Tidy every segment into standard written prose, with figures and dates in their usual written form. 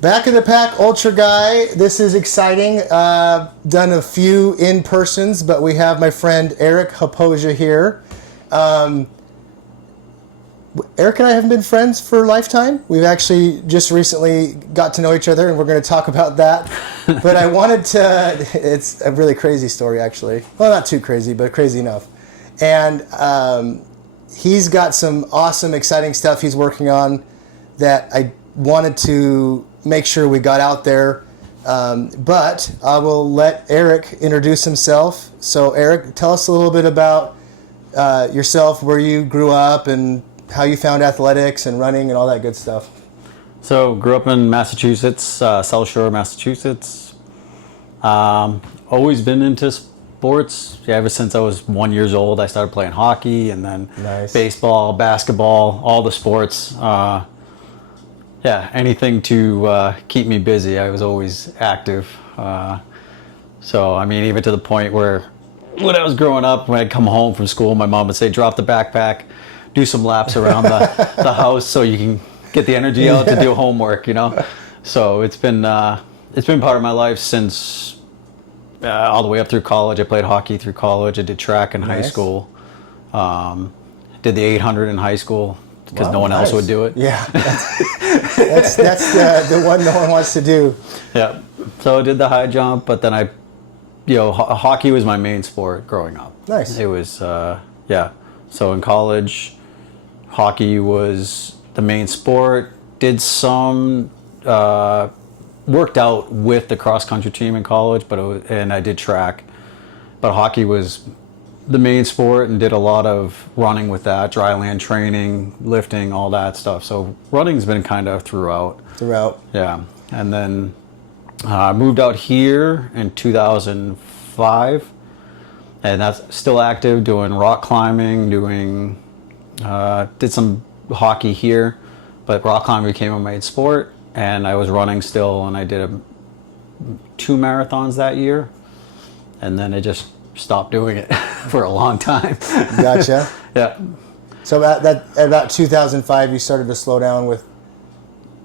Back in the pack, Ultra Guy. This is exciting. Done a few in-persons, but we have my friend Eric Haapaoja here. Eric and I haven't been friends for a lifetime. We've actually just recently got to know each other, and we're going to talk about that. But I wanted to, it's a really crazy story, actually. Well, not too crazy, but crazy enough. And he's got some awesome, exciting stuff he's working on that I wanted to make sure we got out there. But I will let Eric introduce himself. So, Eric, tell us a little bit about yourself, where you grew up, and how you found athletics and running and all that good stuff. So, grew up in Massachusetts, South Shore, Massachusetts. Always been into sports. Yeah, ever since I was 1 year old, I started playing hockey, and then baseball, basketball, all the sports. Anything to keep me busy. I was always active. So, I mean, even to the point where when I was growing up, when I'd come home from school, my mom would say, drop the backpack, do some laps around the house so you can get the energy out to do homework, you know. So it's been part of my life since all the way up through college. I played hockey through college. I did track in high school. Did the 800 in high school because no one else would do it. Yeah, that's the one no one wants to do. Yeah. So I did the high jump, but then hockey was my main sport growing up. Nice. It was So in college, hockey was the main sport. Did some worked out with the cross country team in college, and I did track. But hockey was the main sport, and did a lot of running with that, dry land training, lifting, all that stuff. So running's been kind of throughout. Yeah. And then I moved out here in 2005, and that's still active, doing rock climbing, did some hockey here, but rock climbing became my main sport, and I was running still, and I did 2 marathons that year, and then I just stopped doing it for a long time. Gotcha. Yeah. So about 2005, you started to slow down with.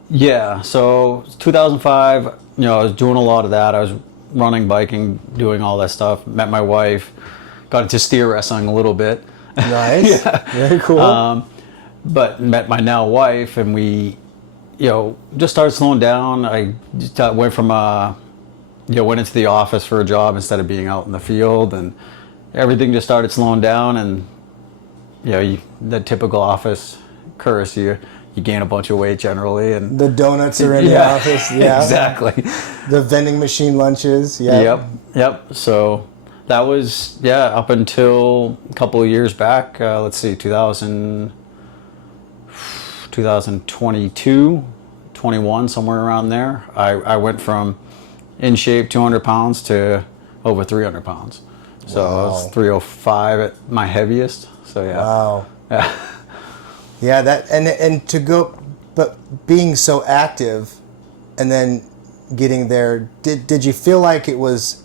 Yeah. So 2005, I was doing a lot of that. I was running, biking, doing all that stuff. Met my wife, got into steer wrestling a little bit. Nice. Yeah. Very cool. But met my now wife, and we, just started slowing down. I just went from went into the office for a job instead of being out in the field, and everything just started slowing down. And the typical office curse, you gain a bunch of weight generally, and the donuts are in the office. Yeah, exactly. The vending machine lunches. Yeah. Yep. So that was up until a couple of years back. Let's see, 2022, 21, somewhere around there. I went from in shape 200 pounds to over 300 pounds. So I was 305 at my heaviest. So yeah. Wow. Yeah. Yeah, that and to go, but being so active, and then getting there, did you feel like it was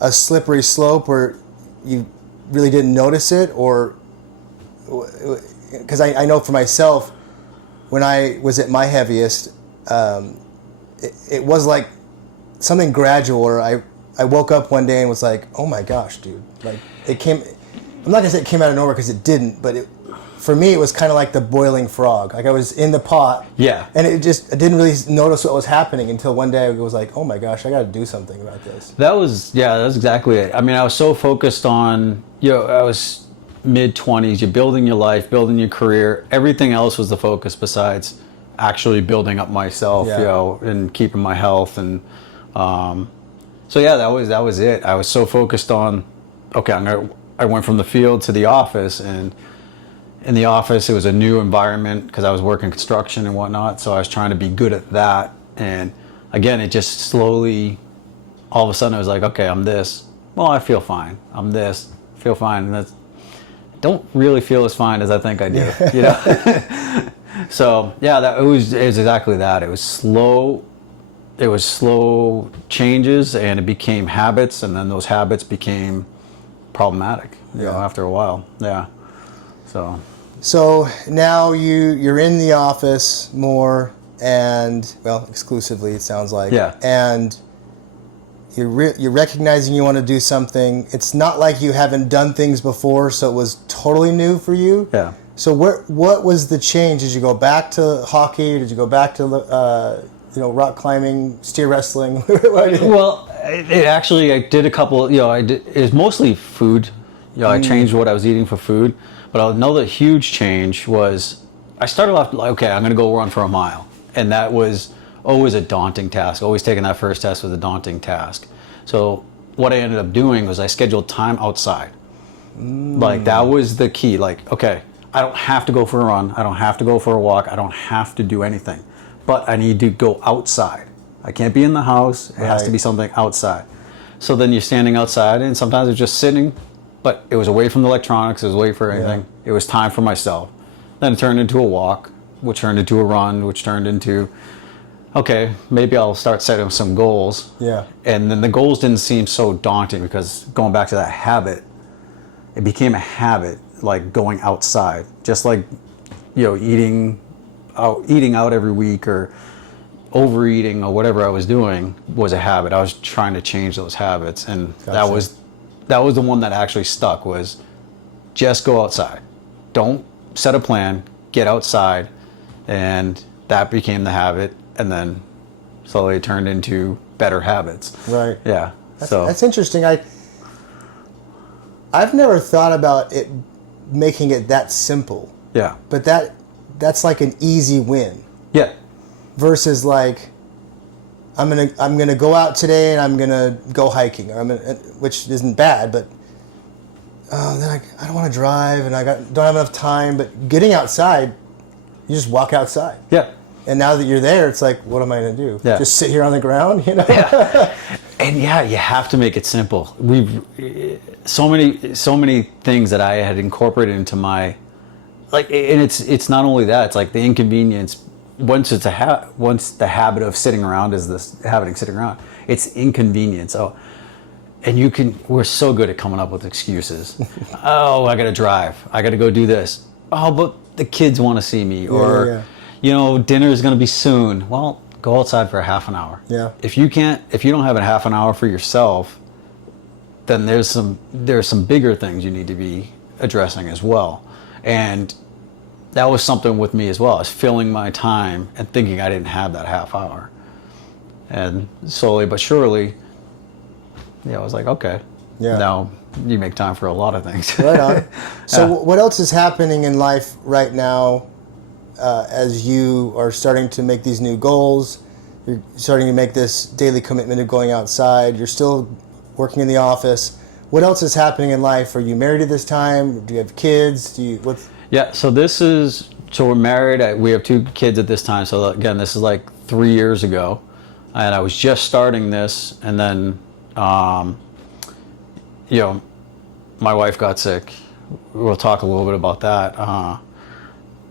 a slippery slope, or you really didn't notice it, or because I know for myself, when I was at my heaviest, it was like something gradual, or I woke up one day and was like, oh my gosh, dude, like it came. I'm not gonna say it came out of nowhere because it didn't, but for me, it was kind of like the boiling frog. Like I was in the pot. Yeah. And I didn't really notice what was happening until one day I was like, oh my gosh, I got to do something about this. That was exactly it. I mean, I was so focused on, I was mid-20s, you're building your life, building your career. Everything else was the focus besides actually building up myself, and keeping my health. And that was it. I was so focused on, okay, I went from the field to the office, and in the office, it was a new environment because I was working construction and whatnot. So I was trying to be good at that. And again, it just slowly, all of a sudden, I was like, okay, I'm this. Well, I feel fine. I'm this. I feel fine. And I don't really feel as fine as I think I do. So it was exactly that. It was slow. It was slow changes, and it became habits, and then those habits became problematic. After a while. Yeah. So now you're in the office more. and, well, exclusively, it sounds like. Yeah. And you're recognizing you want to do something. It's not like you haven't done things before, so it was totally new for you. Yeah. So what was the change? Did you go back to hockey? Did you go back to rock climbing, steer wrestling? Well, it actually, I did a couple. It was mostly food. I changed what I was eating for food. But another huge change was I started off like, okay, I'm going to go run for a mile, and that was always a daunting task. Always taking that first test was a daunting task. So what I ended up doing was I scheduled time outside. Like that was the key. Like, okay, I don't have to go for a run. I don't have to go for a walk. I don't have to do anything, but I need to go outside. I can't be in the house. It has to be something outside. So then you're standing outside, and sometimes it's just sitting, but it was away from the electronics. It was away from anything. Yeah. It was time for myself. Then it turned into a walk, which turned into a run, which turned into, okay, maybe I'll start setting some goals. Yeah. And then the goals didn't seem so daunting because going back to that habit, it became a habit, like going outside, just like, eating out every week or overeating or whatever I was doing was a habit. I was trying to change those habits, and Gotcha. that was the one that actually stuck, was just go outside. Don't set a plan, get outside, and that became the habit, and then slowly it turned into better habits. Right. Yeah. That's interesting. I've never thought about it making it that simple. Yeah. But that's like an easy win. Yeah. Versus like I'm gonna go out today and I'm gonna go hiking, or which isn't bad, but then I don't want to drive and don't have enough time. But getting outside, you just walk outside. Yeah. And now that you're there, it's like, what am I gonna do? Yeah. Just sit here on the ground, Yeah. And you have to make it simple. We've so many things that I had incorporated into my, like, and it's not only that. It's like the inconvenience. Once the habit of sitting around is this habit of sitting around, it's inconvenience. Oh, and we're so good at coming up with excuses. Oh, I got to drive. I got to go do this. Oh, but the kids want to see me, or dinner is going to be soon. Well, go outside for a half an hour. Yeah. If you don't have a half an hour for yourself, then there's some bigger things you need to be addressing as well. And that was something with me as well. I was filling my time and thinking I didn't have that half hour. And slowly but surely, I was like, okay, now you make time for a lot of things. Right on. So what else is happening in life right now as you are starting to make these new goals? You're starting to make this daily commitment of going outside. You're still working in the office. What else is happening in life? Are you married at this time? Do you have kids? Yeah, so we're married. We have 2 kids at this time. So again, this is like 3 years ago. And I was just starting this, and then, my wife got sick. We'll talk a little bit about that.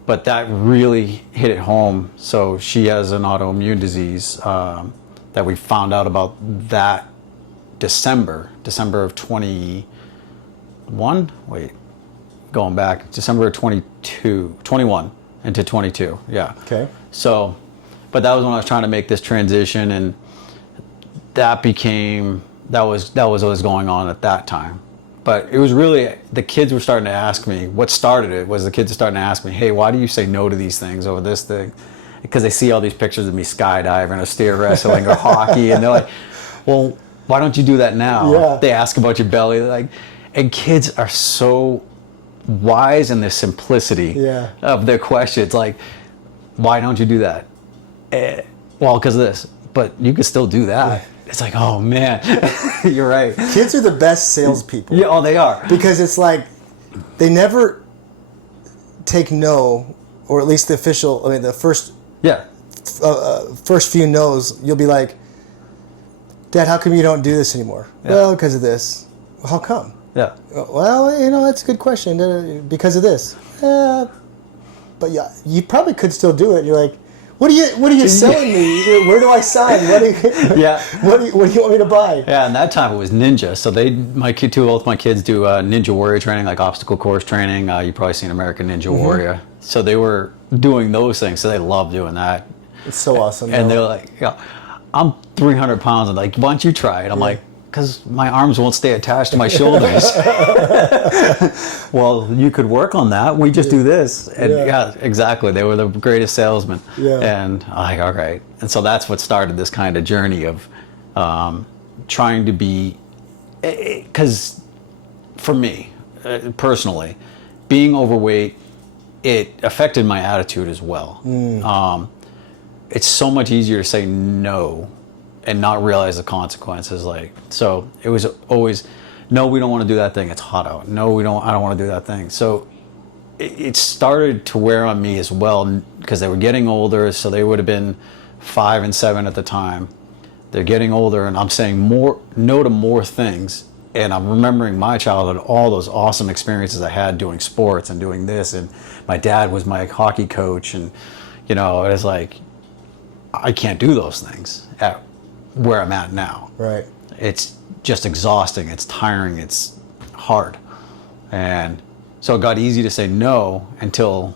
But that really hit it home. So she has an autoimmune disease that we found out about that December of 21. Going back, December of 21 into 22. Yeah. Okay. So, but that was when I was trying to make this transition, and that was what was going on at that time. But it was really, the kids were starting to ask me, what started it was the kids were starting to ask me, hey, why do you say no to these things over this thing? Because they see all these pictures of me skydiving or steer wrestling or hockey, and they're like, well, why don't you do that now? Yeah. They ask about your belly, and kids are so wise in their simplicity of their questions. Like, why don't you do that? Well, because of this. But you can still do that. Yeah. It's like, oh man, you're right. Kids are the best salespeople. Yeah, they are. Because it's like, they never take no, or at least the first few no's, you'll be like, Dad, how come you don't do this anymore? Yeah. Well, because of this. Well, how come? Yeah. Well, that's a good question. Because of this. But yeah, you probably could still do it. You're like, what are you selling me? Where do I sign? What do you want me to buy? Yeah, and that time it was Ninja. So both my kids do Ninja Warrior training, like obstacle course training. You've probably seen American Ninja Warrior. So they were doing those things. So they love doing that. It's so awesome. And though. they're like, yeah, I'm 300 pounds. And like, why don't you try it? I'm like, because my arms won't stay attached to my shoulders. Well, you could work on that. We just do this. And yeah, exactly. They were the greatest salesmen. Yeah. And I'm like, all right. And so that's what started this kind of journey of trying to be, because for me, personally, being overweight, it affected my attitude as well. It's so much easier to say no and not realize the consequences. Like, so it was always, no, we don't want to do that thing. It's hot out. No, I don't want to do that thing. So it started to wear on me as well, because they were getting older. So they would have been 5 and 7 at the time. They're getting older, and I'm saying no to more things. And I'm remembering my childhood, all those awesome experiences I had doing sports and doing this. And my dad was my hockey coach. And, it was like, I can't do those things at where I'm at now. Right. It's just exhausting. It's tiring. It's hard. And so it got easy to say no until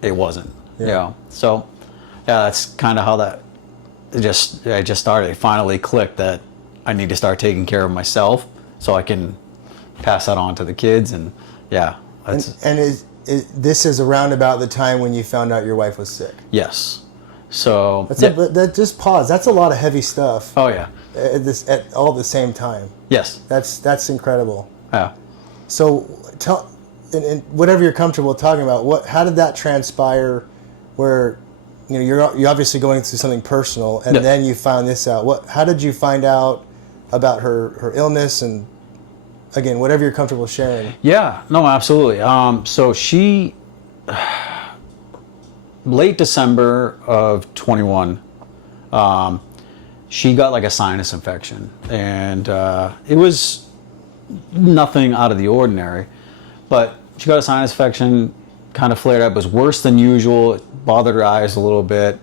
it wasn't. So, yeah, that's kind of how that I just started. It finally clicked that I need to start taking care of myself so I can pass that on to the kids. And yeah. This is around about the time when you found out your wife was sick. Yes. So that just pause. That's a lot of heavy stuff. Oh yeah. At all at the same time. Yes. That's incredible. Yeah. So tell, and whatever you're comfortable talking about, how did that transpire? Where, you're obviously going through something personal, and then you found this out. How did you find out about her illness? And again, whatever you're comfortable sharing. Yeah. No, absolutely. So she. Late December of 21, she got like a sinus infection, and it was nothing out of the ordinary, but she got a sinus infection, kind of flared up. It was worse than usual. It bothered her eyes a little bit,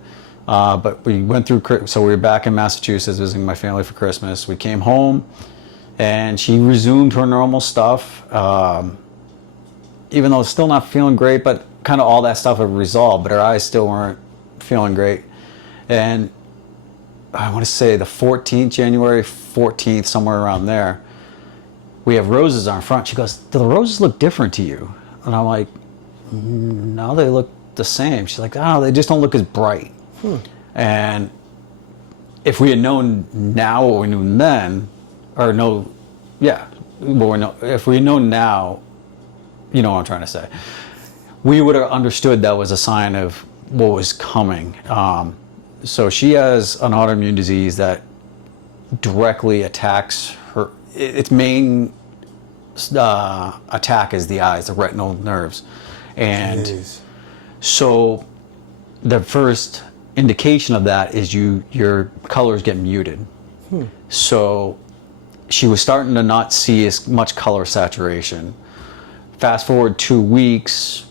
but we went through, so we were back in Massachusetts visiting my family for Christmas. We came home, and she resumed her normal stuff, even though it's still not feeling great, but kind of all that stuff had resolved, but her eyes still weren't feeling great. And I want to say the 14th, January 14th, somewhere around there, we have roses on front. She goes, do the roses look different to you? And I'm like, no, they look the same. She's like, oh, they just don't look as bright. And if we had known now what we knew then, or no, yeah, if we had known now, you know what I'm trying to say, we would have understood that was a sign of what was coming. So she has an autoimmune disease that directly attacks her. Its main attack is the eyes, the retinal nerves. And so the first indication of that is your colors get muted. So she was starting to not see as much color saturation. Fast forward 2 weeks,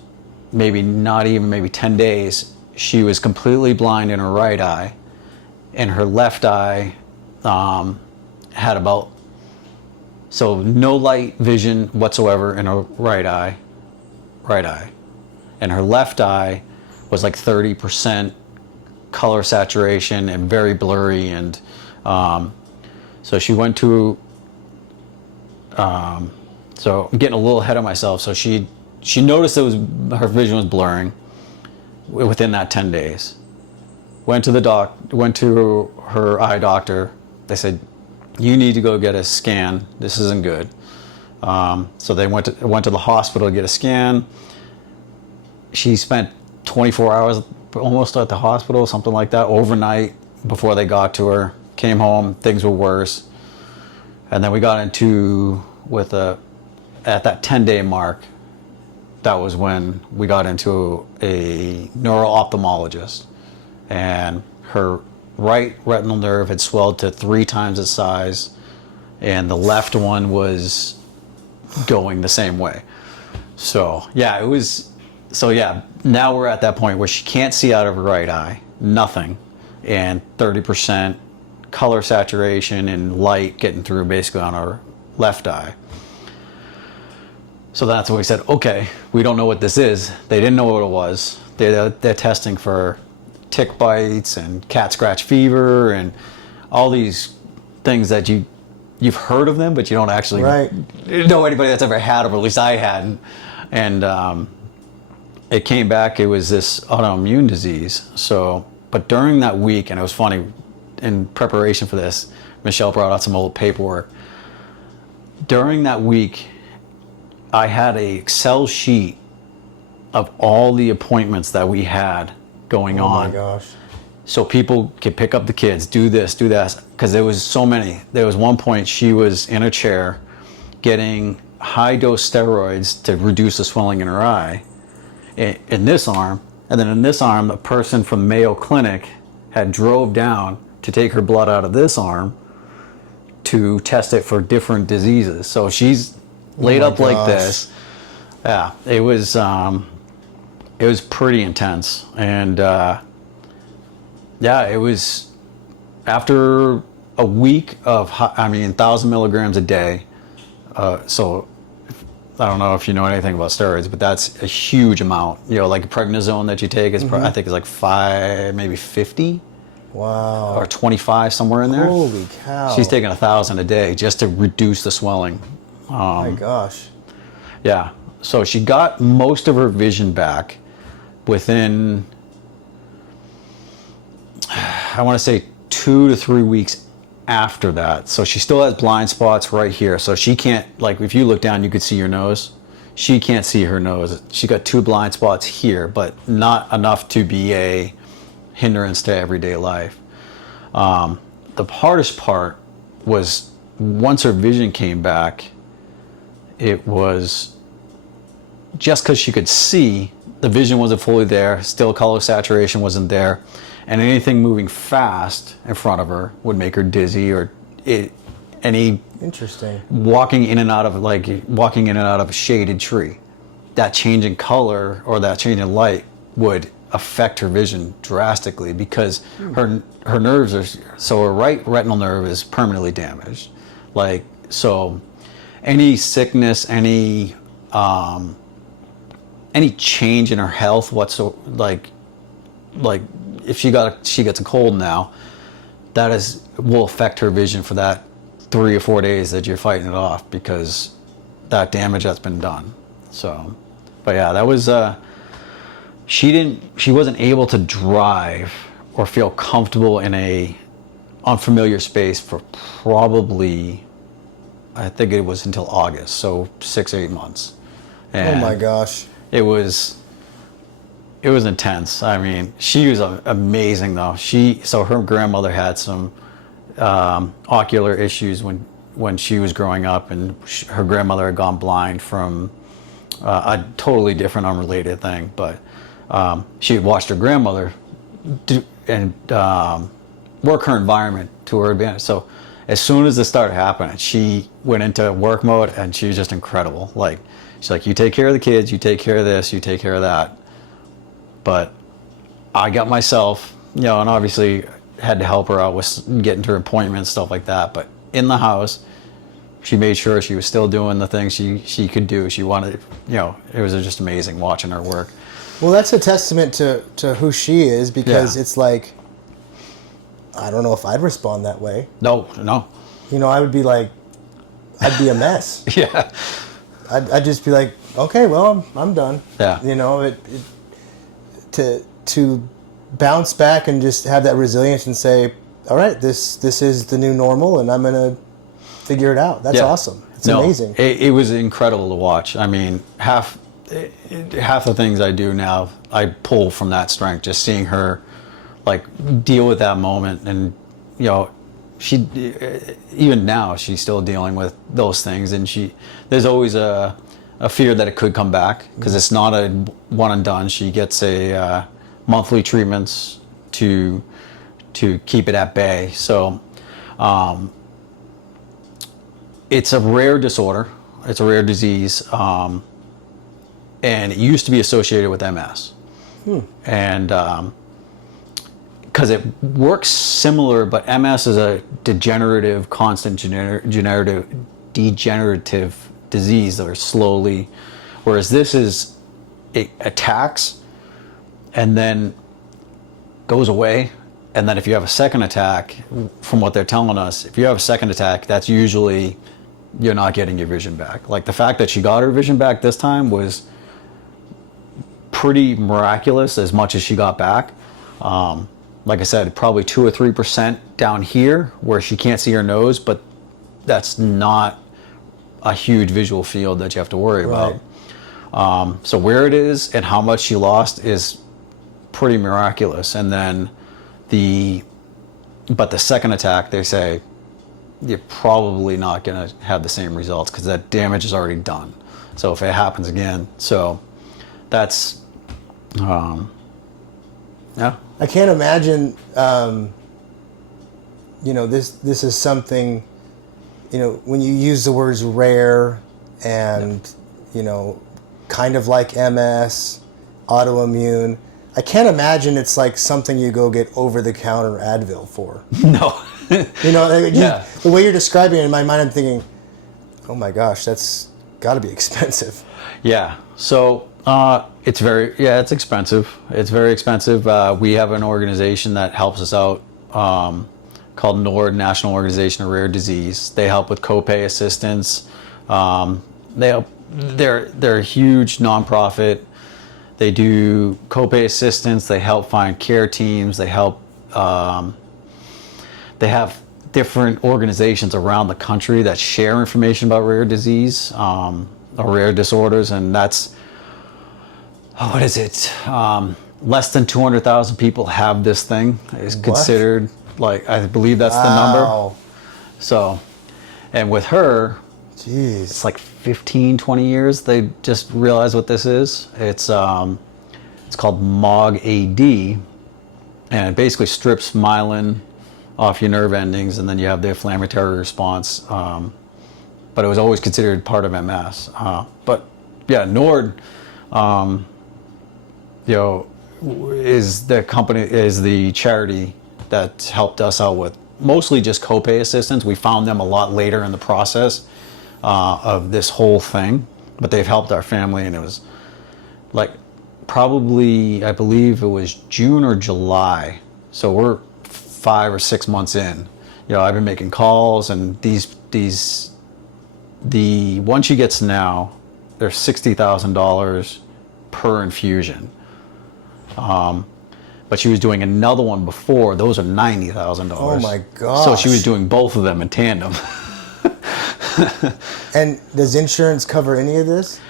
maybe 10 days, she was completely blind in her right eye, and her left eye had no light vision whatsoever in her right eye, and her left eye was like 30% color saturation and very blurry. And so she went to so I'm getting a little ahead of myself. So she noticed her vision was blurring within that 10 days. Went to her eye doctor. They said, you need to go get a scan. This isn't good. So they went to the hospital to get a scan. She spent 24 hours almost at the hospital, something like that, overnight before they got to her. Came home, things were worse. And then we got at that 10-day mark, that was when we got into a neuro-ophthalmologist. And her right retinal nerve had swelled to 3 times its size, and the left one was going the same way. So yeah, now we're at that point where she can't see out of her right eye, nothing, and 30% color saturation and light getting through basically on her left eye. So that's when we said, okay, we don't know what this is. They didn't know what it was. They're testing for tick bites and cat scratch fever and all these things that you've heard of them, but you don't actually know anybody that's ever had them, or at least I hadn't. And it came back, it was this autoimmune disease. So, but during that week, and it was funny, in preparation for this, Michelle brought out some old paperwork. During that week, I had a Excel sheet of all the appointments that we had going on. Oh my gosh. So people could pick up the kids, do this, do that, because there was so many. There was one point she was in a chair getting high dose steroids to reduce the swelling in her eye in this arm. And then in this arm, a person from Mayo Clinic had drove down to take her blood out of this arm to test it for different diseases. So she's laid up like this. Yeah, it was pretty intense. And yeah, it was after a week of, 1,000 milligrams a day. So I don't know if you know anything about steroids, but that's a huge amount. You know, like prednisone that you take is, I think, is like 5, maybe 50. Wow. Or 25, somewhere in there. Holy cow. She's taking 1,000 a day just to reduce the swelling. My gosh. Yeah. So she got most of her vision back within, I want to say 2 to 3 weeks after that. So she still has blind spots right here. So she can't, like, if you look down, you could see your nose. She can't see her nose. She got 2 blind spots here, but not enough to be a hindrance to everyday life. The hardest part was once her vision came back, it was just because she could see, the vision wasn't fully there, still color saturation wasn't there, and anything moving fast in front of her would make her dizzy, or any Interesting. walking in and out of a shaded tree. That change in color or that change in light would affect her vision drastically, because her nerves are, so her right retinal nerve is permanently damaged. Like, so any sickness, any change in her health whatsoever, like if she gets a cold now, will affect her vision for that 3 or 4 days that you're fighting it off, because that damage that's been done. So, but yeah, that was she wasn't able to drive or feel comfortable in a unfamiliar space for probably, I think it was until August, so 6 or 8 months. And oh my gosh. It was intense. I mean, she was amazing though. So her grandmother had some ocular issues when she was growing up, and her grandmother had gone blind from a totally different, unrelated thing. But she had watched her grandmother work her environment to her advantage. So as soon as this started happening, she went into work mode, and she was just incredible. Like, she's like, you take care of the kids, you take care of this, you take care of that. But I got myself, and obviously had to help her out with getting to her appointments, stuff like that. But in the house, she made sure she was still doing the things she could do. She wanted, it was just amazing watching her work. Well, that's a testament to who she is, because it's like, I don't know if I'd respond that way. No. I would be like, I'd be a mess. Yeah. I'd just be like, okay, well, I'm done. Yeah. To bounce back and just have that resilience and say, all right, this is the new normal, and I'm gonna figure it out. That's awesome. It's amazing. It was incredible to watch. I mean, half the things I do now, I pull from that strength. Just seeing her, like, deal with that moment, and she, even now, she's still dealing with those things, and there's always a fear that it could come back, because it's not a one and done. She gets a monthly treatments to keep it at bay. So it's a rare disorder. It's a rare disease, and it used to be associated with MS. And because it works similar, but MS is a degenerative, constant degenerative disease that are slowly, whereas this is, it attacks, and then goes away. And then if you have a second attack, from what they're telling us, if you have a second attack, that's usually you're not getting your vision back. Like the fact that she got her vision back this time was pretty miraculous as much as she got back. Like I said, probably 2 or 3% down here where she can't see her nose, but that's not a huge visual field that you have to worry about. So where it is and how much she lost is pretty miraculous. And then the second attack, they say you're probably not going to have the same results because that damage is already done. So if it happens again, so that's, yeah. I can't imagine, this is something, when you use the words rare and, kind of like MS, autoimmune, I can't imagine it's like something you go get over-the-counter Advil for. No. The way you're describing it in my mind, I'm thinking, oh my gosh, that's got to be expensive. Yeah. So it's expensive. It's very expensive. We have an organization that helps us out called NORD, National Organization of Rare Disease. They help with copay assistance. They're a huge nonprofit. They do copay assistance. They help find care teams. They help. They have different organizations around the country that share information about rare disease or rare disorders, and that's what is it? Less than 200,000 people have this thing. It's considered like I believe that's the number. So, and with her. Jeez. It's like 15, 20 years. They just realized what this is. It's called MOG-AD, and it basically strips myelin off your nerve endings, and then you have the inflammatory response. But it was always considered part of MS. But yeah, NORD, is the company, is the charity that helped us out with mostly just copay assistance. We found them a lot later in the process of this whole thing, but they've helped our family, and it was like probably, I believe it was June or July. So we're 5 or 6 months in. I've been making calls, and the one she gets now, they're $60,000 per infusion. But she was doing another one before. Those are $90,000. Oh my gosh. So she was doing both of them in tandem. And does insurance cover any of this?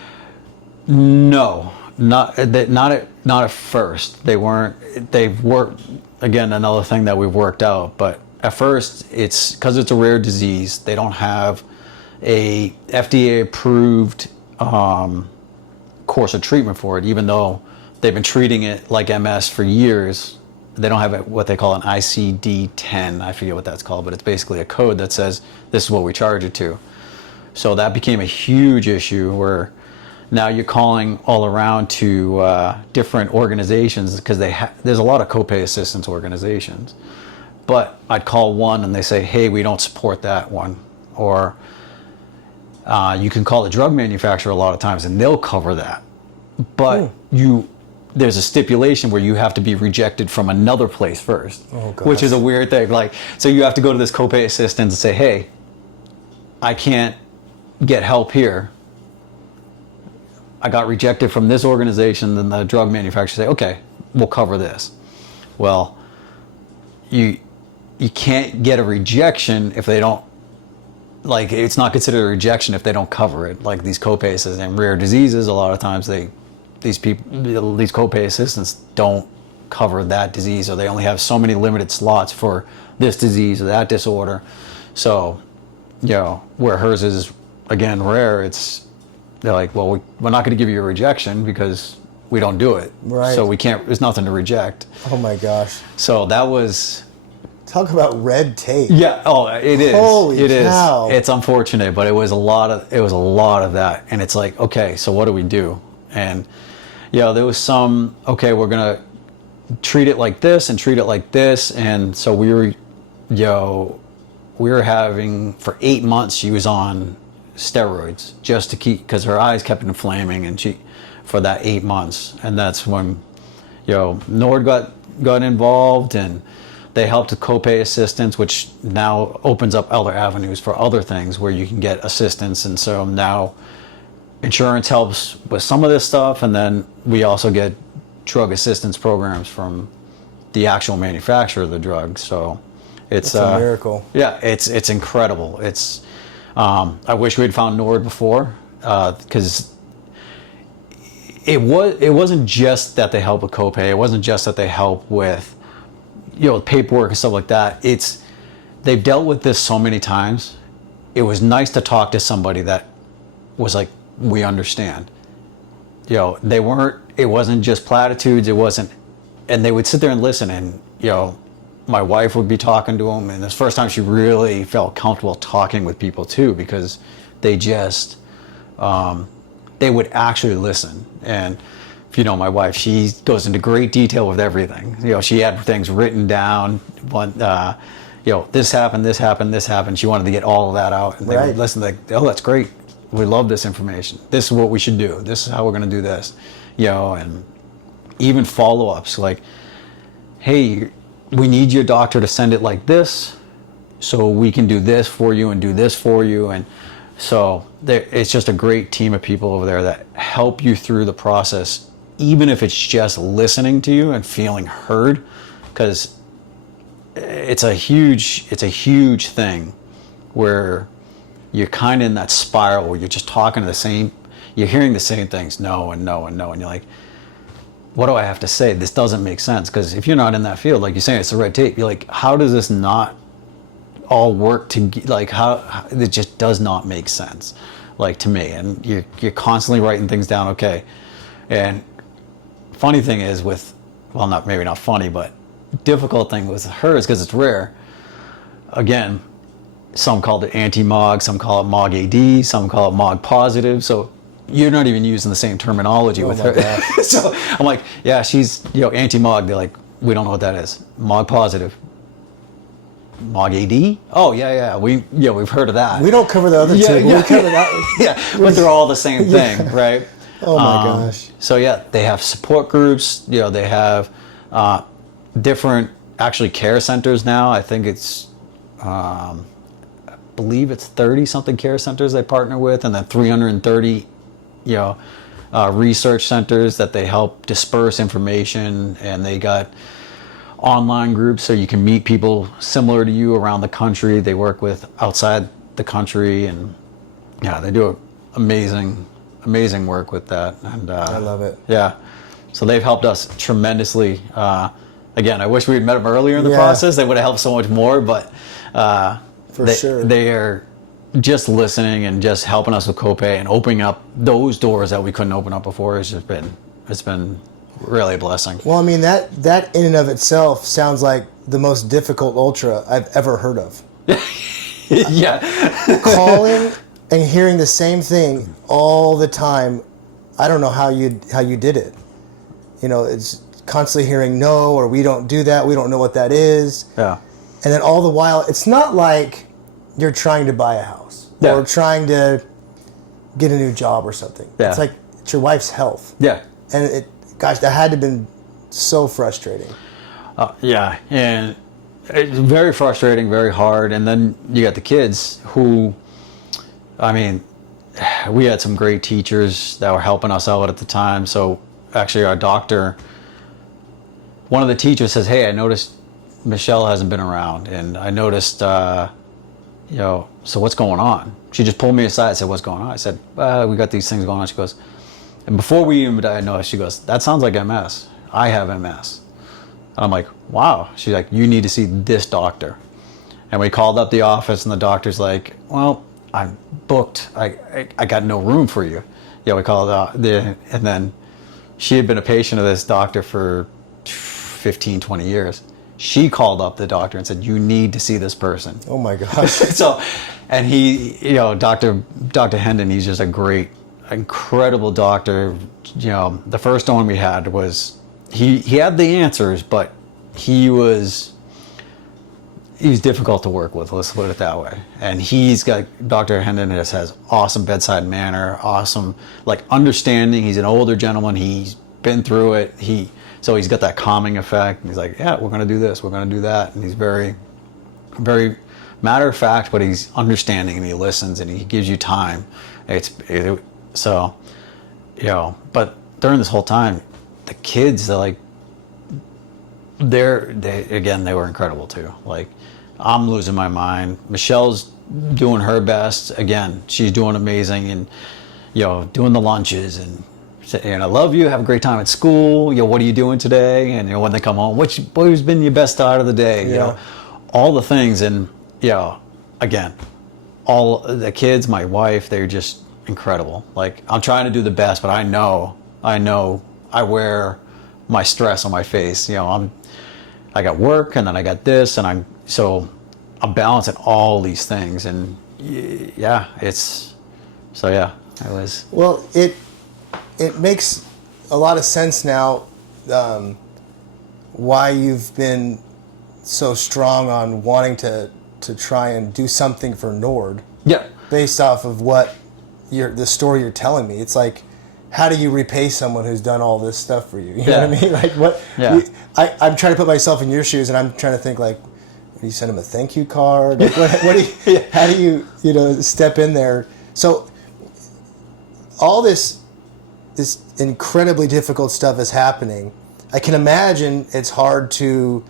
No, not at first. They weren't. They've worked, again, another thing that we've worked out. But at first, it's because it's a rare disease. They don't have a FDA approved course of treatment for it, even though they've been treating it like MS for years. They don't have what they call an ICD-10. I forget what that's called, but it's basically a code that says this is what we charge it to. So that became a huge issue where now you're calling all around to different organizations because there's a lot of copay assistance organizations. But I'd call one and they say, hey, we don't support that one. Or you can call the drug manufacturer a lot of times and they'll cover that. But there's a stipulation where you have to be rejected from another place first, which is a weird thing. Like, so you have to go to this copay assistance and say, hey, I can't get help here. I got rejected from this organization. Then the drug manufacturer say, okay, we'll cover this. Well, you can't get a rejection if they don't, like, it's not considered a rejection if they don't cover it. Like these copays and rare diseases, a lot of times these copay assistants don't cover that disease, or they only have so many limited slots for this disease or that disorder. So, where hers is, again, rare, they're like, well, we're not going to give you a rejection because we don't do it. Right. So we can't, there's nothing to reject. Oh my gosh. So that was... Talk about red tape. Yeah. Oh, it is. Holy it cow. is. It's unfortunate, but it was a lot of that. And it's like, okay, so what do we do? And there was some, okay, we're going to treat it like this and treat it like this. And so we were having, for 8 months, she was on steroids just to keep, because her eyes kept inflaming, and for that 8 months. And that's when, NORD got got involved, and they helped with copay assistance, which now opens up other avenues for other things where you can get assistance. And so now insurance helps with some of this stuff, and then we also get drug assistance programs from the actual manufacturer of the drug. So it's a miracle. Yeah, it's incredible. It's I wish we had found Nord before, because it wasn't just that they help with copay. It wasn't just that they help with paperwork and stuff like that. They've dealt with this so many times. It was nice to talk to somebody that was like, we understand. It wasn't just platitudes. It wasn't, and they would sit there and listen, and my wife would be talking to them, and this first time she really felt comfortable talking with people too, because they just they would actually listen. And if you know my wife, she goes into great detail with everything. She had things written down. This happened, this happened, this happened. She wanted to get all of that out, and they would listen. Like, oh, that's great. We love this information. This is what we should do. This is how we're going to do this. And even follow-ups like, hey, we need your doctor to send it like this, so we can do this for you and do this for you. And so it's just a great team of people over there that help you through the process, even if it's just listening to you and feeling heard, because it's a huge thing where you're kind of in that spiral where you're just talking to you're hearing the same things, no and no and no, and you're like, what do I have to say? This doesn't make sense. Because if you're not in that field, like you're saying, it's the red tape. You're like, how does this not all work how it just does not make sense, like, to me. And you're constantly writing things down. Okay. And funny thing is maybe not funny, but difficult thing with her is because it's rare. Again, some call it anti-MOG, some call it MOG-AD, some call it MOG positive. So you're not even using the same terminology with her. So I'm like, yeah, she's anti-MOG. They're like, we don't know what that is. MOG positive. MOG-AD? Oh yeah, we've heard of that. We don't cover the other two. Yeah. We cover that. Yeah, but they're all the same thing, right? Oh my gosh. So yeah, they have support groups. They have different actually care centers now. I think it's. I believe it's 30 something care centers they partner with, and then 330 research centers that they help disperse information, and they got online groups so you can meet people similar to you around the country. They work with outside the country, and they do amazing work with that. And I love it. Yeah, so they've helped us tremendously. Again, I wish we had met them earlier in the process. They would have helped so much more, but sure. They are just listening and just helping us with copay and opening up those doors that we couldn't open up before. It's been really a blessing. Well, I mean, that in and of itself sounds like the most difficult ultra I've ever heard of. Yeah. Calling and hearing the same thing all the time. I don't know how you did it. It's constantly hearing no, or we don't do that. We don't know what that is. Yeah. And then all the while, it's not like you're trying to buy a house or trying to get a new job or something. Yeah. It's like it's your wife's health. Yeah. And that had to have been so frustrating. Yeah. And it's very frustrating, very hard. And then you got the kids who, I mean, we had some great teachers that were helping us out at the time. So actually our doctor, one of the teachers says, hey, I noticed Michelle hasn't been around, and I noticed, so what's going on? She just pulled me aside and said, what's going on? I said, we got these things going on. She goes, and before we even diagnosed, she goes, that sounds like MS. I have MS. And I'm like, wow. She's like, you need to see this doctor. And we called up the office, and the doctor's like, well, I'm booked. I got no room for you. Yeah, we called and then she had been a patient of this doctor for 15, 20 years. She called up the doctor and said, you need to see this person. Oh my gosh. So, and he, Dr. Hendon, he's just a great, incredible doctor. The first one we had was, he had the answers, but he was difficult to work with, let's put it that way. And Dr. Hendon just has awesome bedside manner, awesome, understanding. He's an older gentleman. He's been through it. So he's got that calming effect. And he's like, yeah, we're going to do this, we're going to do that. And he's very, very matter of fact, but he's understanding and he listens and he gives you time. So, you know, but during this whole time, the kids, they're like, they were incredible too. Like, I'm losing my mind. Michelle's doing her best. Again, she's doing amazing and, you know, doing the lunches and saying, I love you, have a great time at school. You know, what are you doing today? And, you know, when they come home, what's been your best start of the day? You know, all the things. And, you know, again, all the kids, my wife, they're just incredible. Like, I'm trying to do the best, but I know I wear my stress on my face. You know, I got work and then I got this and I'm balancing all these things. And yeah, it was. Well, it makes a lot of sense now why you've been so strong on wanting to try and do something for Nord. Yeah. Based off of the story you're telling me. It's like, how do you repay someone who's done all this stuff for you? You know what I mean? Like, what? Yeah. I'm trying to put myself in your shoes, and I'm trying to think, like, do you send them a thank you card? Like, what do you, how do you step in there? So all this incredibly difficult stuff is happening. I can imagine it's hard to,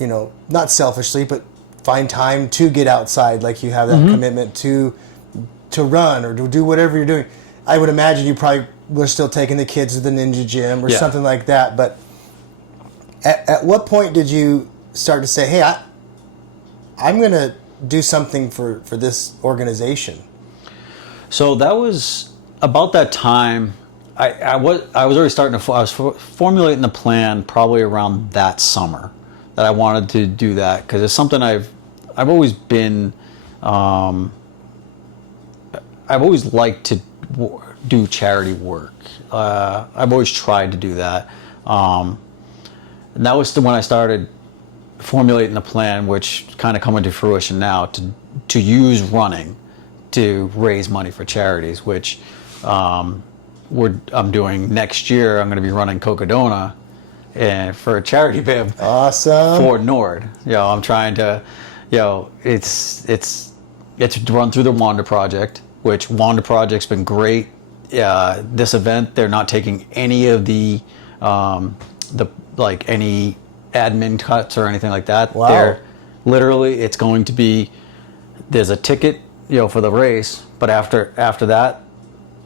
you know, not selfishly, but find time to get outside. Like, you have that commitment to run or to do whatever you're doing. I would imagine you probably were still taking the kids to the ninja gym or something like that. But at what point did you start to say, hey, I'm going to do something for this organization? So that was about that time. I was already starting to, I was formulating the plan probably around that summer that I wanted to do that, because it's something I've always been, I've always liked to do charity work. I've always tried to do that. And that was when I started formulating the plan, which kind of coming to fruition now, to use running to raise money for charities, which I'm doing next year. I'm going to be running Cocodona and for a charity bib. Awesome. For Nord. You know, I'm trying to, you know, it's to run through the Wander Project, which Wander Project's been great. This event, they're not taking any of the any admin cuts or anything like that. Wow. They're literally, it's going to be, there's a ticket, you know, for the race, but after that,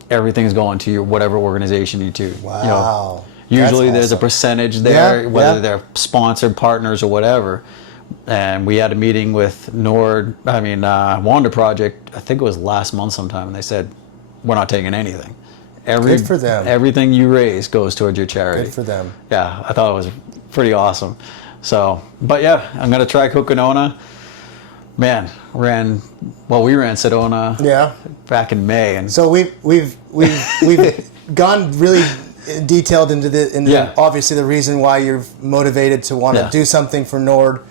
everything's going to your whatever organization you do. Wow. You know, usually there's a percentage there, whether they're sponsored partners or whatever. And we had a meeting with Wander Project, I think it was last month sometime, and they said, we're not taking anything. Good for them. Everything you raise goes towards your charity. Good for them. Yeah, I thought it was pretty awesome. So, but yeah, I'm going to try Cocodona. Man, we ran Sedona back in May. And so we've gone really detailed into obviously the reason why you're motivated to want to do something for Nord.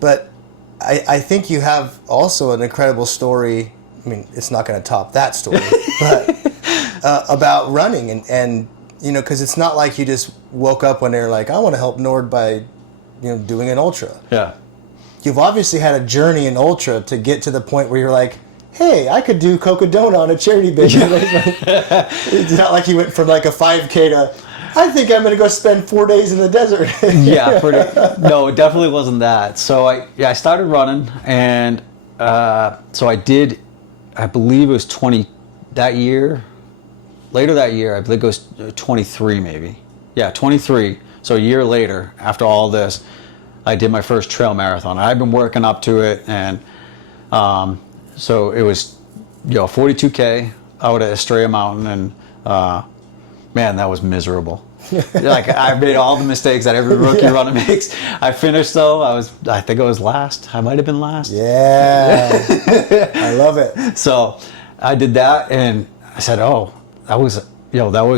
But I think you have also an incredible story. I mean, it's not going to top that story, but about running and you know, because it's not like you just woke up one day and like, I want to help Nord by, you know, doing an ultra. Yeah. You've obviously had a journey in ultra to get to the point where you're like, hey, I could do Cocodona on a charity bid. It's not like you went from like a 5K to, I think I'm going to go spend 4 days in the desert. No, it definitely wasn't that. So I started running, and so I did, I believe it was later that year, I believe it was 23 maybe. Yeah, 23. So a year later, after all this, I did my first trail marathon. I've been working up to it, and so it was, you know, 42K out at Estrella Mountain, and man, that was miserable. Like, I made all the mistakes that every rookie runner makes. I finished though. I think I was last. I might have been last. Yeah, I love it. So I did that, and I said, "Oh, that was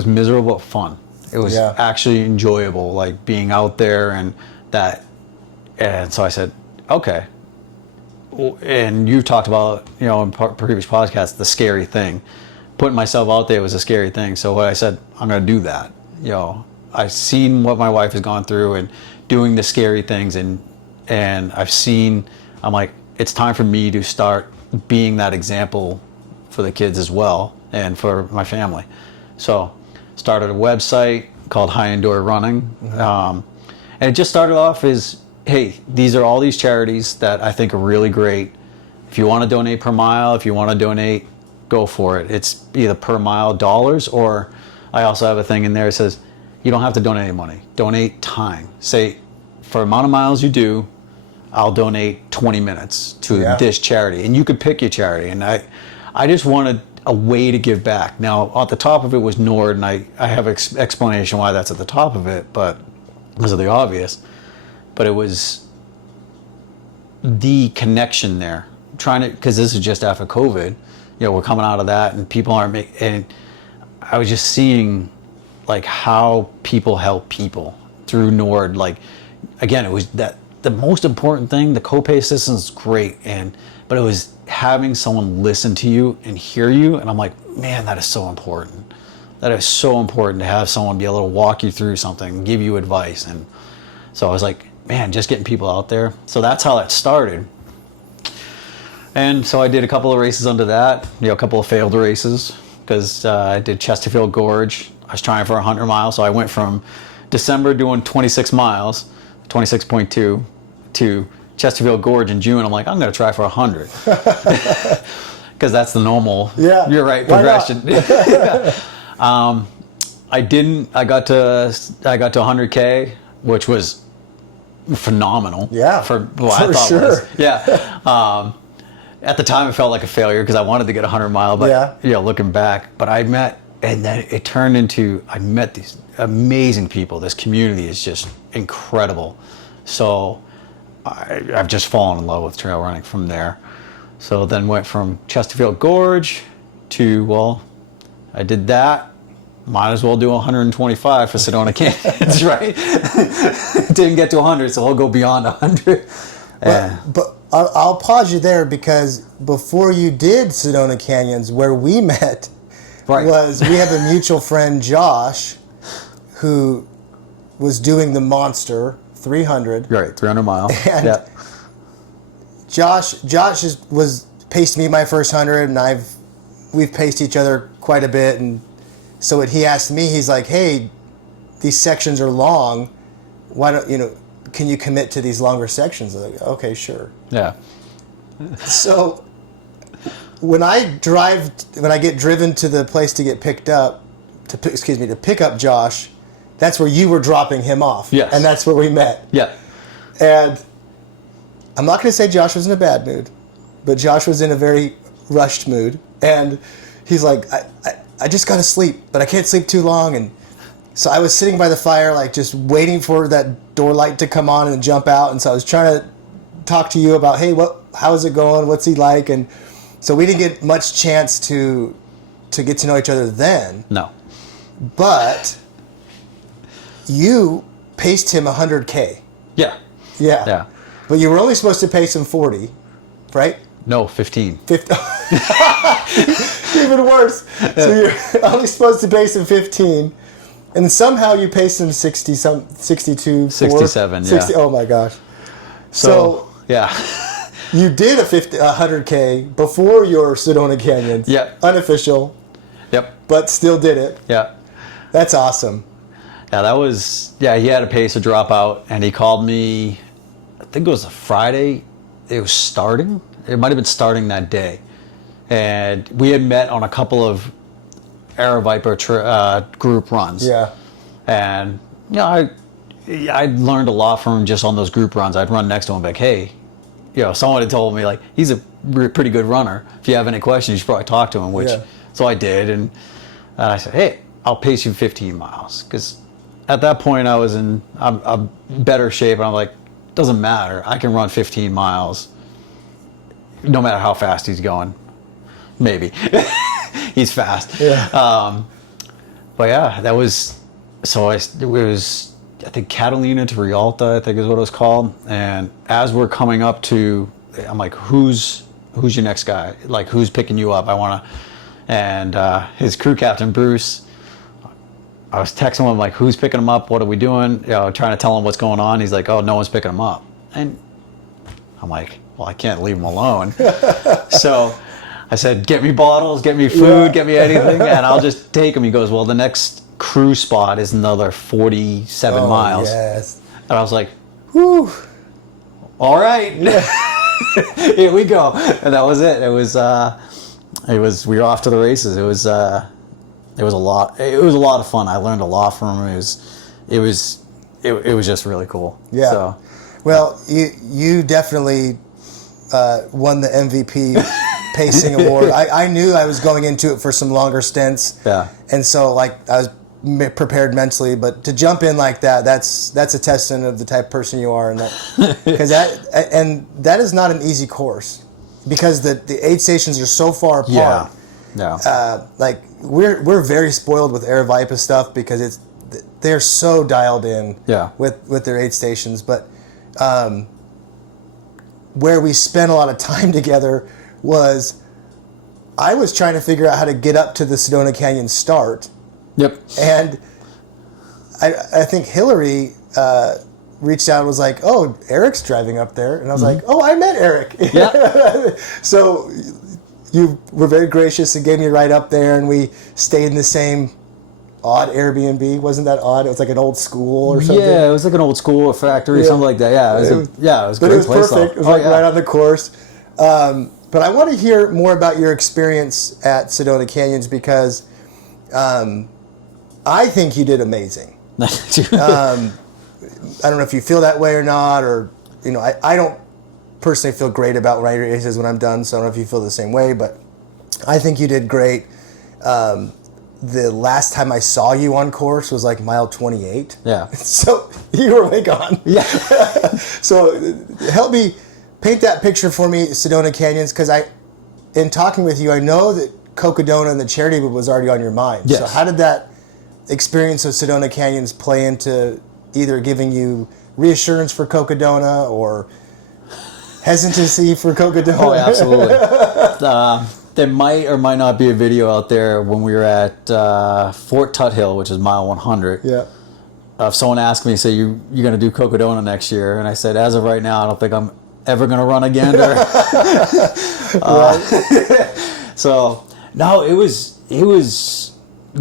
miserable but fun. It was actually enjoyable, like being out there and that." And so I said, "Okay." And you talked about, you know, in previous podcasts, the scary thing. Putting myself out there was a scary thing. So what I said, I'm going to do that. You know, I've seen what my wife has gone through and doing the scary things, and I'm like, it's time for me to start being that example for the kids as well and for my family. So started a website called High Indoor Running. And it just started off as, hey, these are all these charities that I think are really great. If you want to donate per mile, if you want to donate, go for it. It's either per mile dollars, or I also have a thing in there that says you don't have to donate any money. Donate time. Say, for the amount of miles you do, I'll donate 20 minutes to this charity. And you could pick your charity. And I just wanted a way to give back. Now, at the top of it was Nord, and I have an explanation why that's at the top of it, but because of the obvious. But it was the connection there. Because this is just after COVID, we're coming out of that, and people aren't making, and I was just seeing like how people help people through Nord. Like, again, it was that the most important thing. The copay system is great, but it was having someone listen to you and hear you. And I'm like, man, that is so important. That is so important to have someone be able to walk you through something, give you advice. And so I was like, man, just getting people out there. So that's how that started. And so I did a couple of races under that, a couple of failed races, because I did Chesterfield Gorge. I was trying for 100 miles. So I went from December doing 26 miles, 26.2, to Chesterfield Gorge in June. I'm like, I'm going to try for 100. Because that's the normal, you're right, progression. I didn't. I got to 100K, which was phenomenal. Yeah, for what I thought was. Yeah. At the time, it felt like a failure because I wanted to get 100 mile, but looking back, but and then it turned into, I met these amazing people. This community is just incredible. So I've just fallen in love with trail running from there. So then went from Chesterfield Gorge to, I did that. Might as well do 125 for Sedona Canyons, right? Didn't get to 100, so I'll go beyond 100. But I'll pause you there, because before you did Sedona Canyons, where we met, was we have a mutual friend, Josh, who was doing the Monster 300. Right, 300 mile. And Josh was paced me my first 100, and we've paced each other quite a bit. And so he asked me, he's like, hey, these sections are long. Why don't, can you commit to these longer sections? I'm like, okay, sure. Yeah. So when I get driven to the place to get picked up, to pick up Josh, that's where you were dropping him off. Yes. And that's where we met. Yeah. And I'm not going to say Josh was in a bad mood, but Josh was in a very rushed mood. And he's like, I just got to sleep, but I can't sleep too long. And so I was sitting by the fire, like just waiting for that door light to come on and jump out. And so I was trying to talk to you about, hey, how's it going? What's he like? And so we didn't get much chance to get to know each other then. No. But you paced him 100K. Yeah. Yeah. Yeah. But you were only supposed to pace him 40, right? No, 15. 50. Even worse. So you're only supposed to pace him 15. And somehow you paced him 62, 67, 60, yeah. Oh my gosh. So yeah. You did a 100K before your Sedona Canyons. Yep. Unofficial. Yep. But still did it. Yeah. That's awesome. Yeah, that was, he had a pace to drop out, and he called me, I think it was a Friday. It was starting. It might have been starting that day. And we had met on a couple of Air Viper group runs. Yeah. And, I learned a lot from him just on those group runs. I'd run next to him like, hey, someone had told me, like, he's a pretty good runner. If you have any questions, you should probably talk to him, so I did. And I said, hey, I'll pace you 15 miles. Because at that point, I was in a better shape. And I'm like, doesn't matter. I can run 15 miles no matter how fast he's going. Maybe. He's fast. Yeah. But yeah, that was, it was, I think, Catalina to Rialta, I think is what it was called. And as we're coming up to, I'm like, who's your next guy? Like, who's picking you up? I want to, and his crew captain, Bruce, I was texting him like, who's picking him up? What are we doing? Trying to tell him what's going on. He's like, oh, no one's picking him up. And I'm like, well, I can't leave him alone. So I said, get me bottles, get me food, get me anything, and I'll just take him. He goes, well, the next cruise spot is another 47 miles. Yes. And I was like, whew. All right. Here we go. And that was it. We were off to the races. It was a lot of fun. I learned a lot from him. It was just really cool. Yeah. So, well, you definitely won the MVP pacing award. I knew I was going into it for some longer stints. Yeah. And so like I was prepared mentally, but to jump in like that, that's a testament of the type of person you are, and that is not an easy course because the aid stations are so far apart. Yeah. Like we're very spoiled with Air Vipa stuff because they're so dialed in. Yeah. With their aid stations, but where we spent a lot of time together was I was trying to figure out how to get up to the Sedona Canyon start. Yep. And I think Hillary reached out and was like, oh, Eric's driving up there. And I was like, oh, I met Eric. Yeah. So you were very gracious and gave me a ride up there, and we stayed in the same odd Airbnb. Wasn't that odd? It was like an old school or something. Yeah, it was like an old school or factory, something like that. Yeah, it was a but great it was place. perfect. It was right on the course. But I want to hear more about your experience at Sedona Canyons because I think you did amazing. I don't know if you feel that way or not, or I don't personally feel great about rider races when I'm done, so I don't know if you feel the same way, but I think you did great. The last time I saw you on course was like mile 28. Yeah. So you were way gone. Yeah. So help me paint that picture for me, Sedona Canyons, because in talking with you, I know that Cocodona and the charity was already on your mind. Yes. So how did that experience of Sedona Canyons play into either giving you reassurance for Cocodona or hesitancy for Cocodona? Oh, absolutely. There might or might not be a video out there when we were at Fort Tuthill, which is mile 100. Yeah. If someone asked me, say, you're going to do Cocodona next year? And I said, as of right now, I don't think I'm ever going to run again. So, no, it was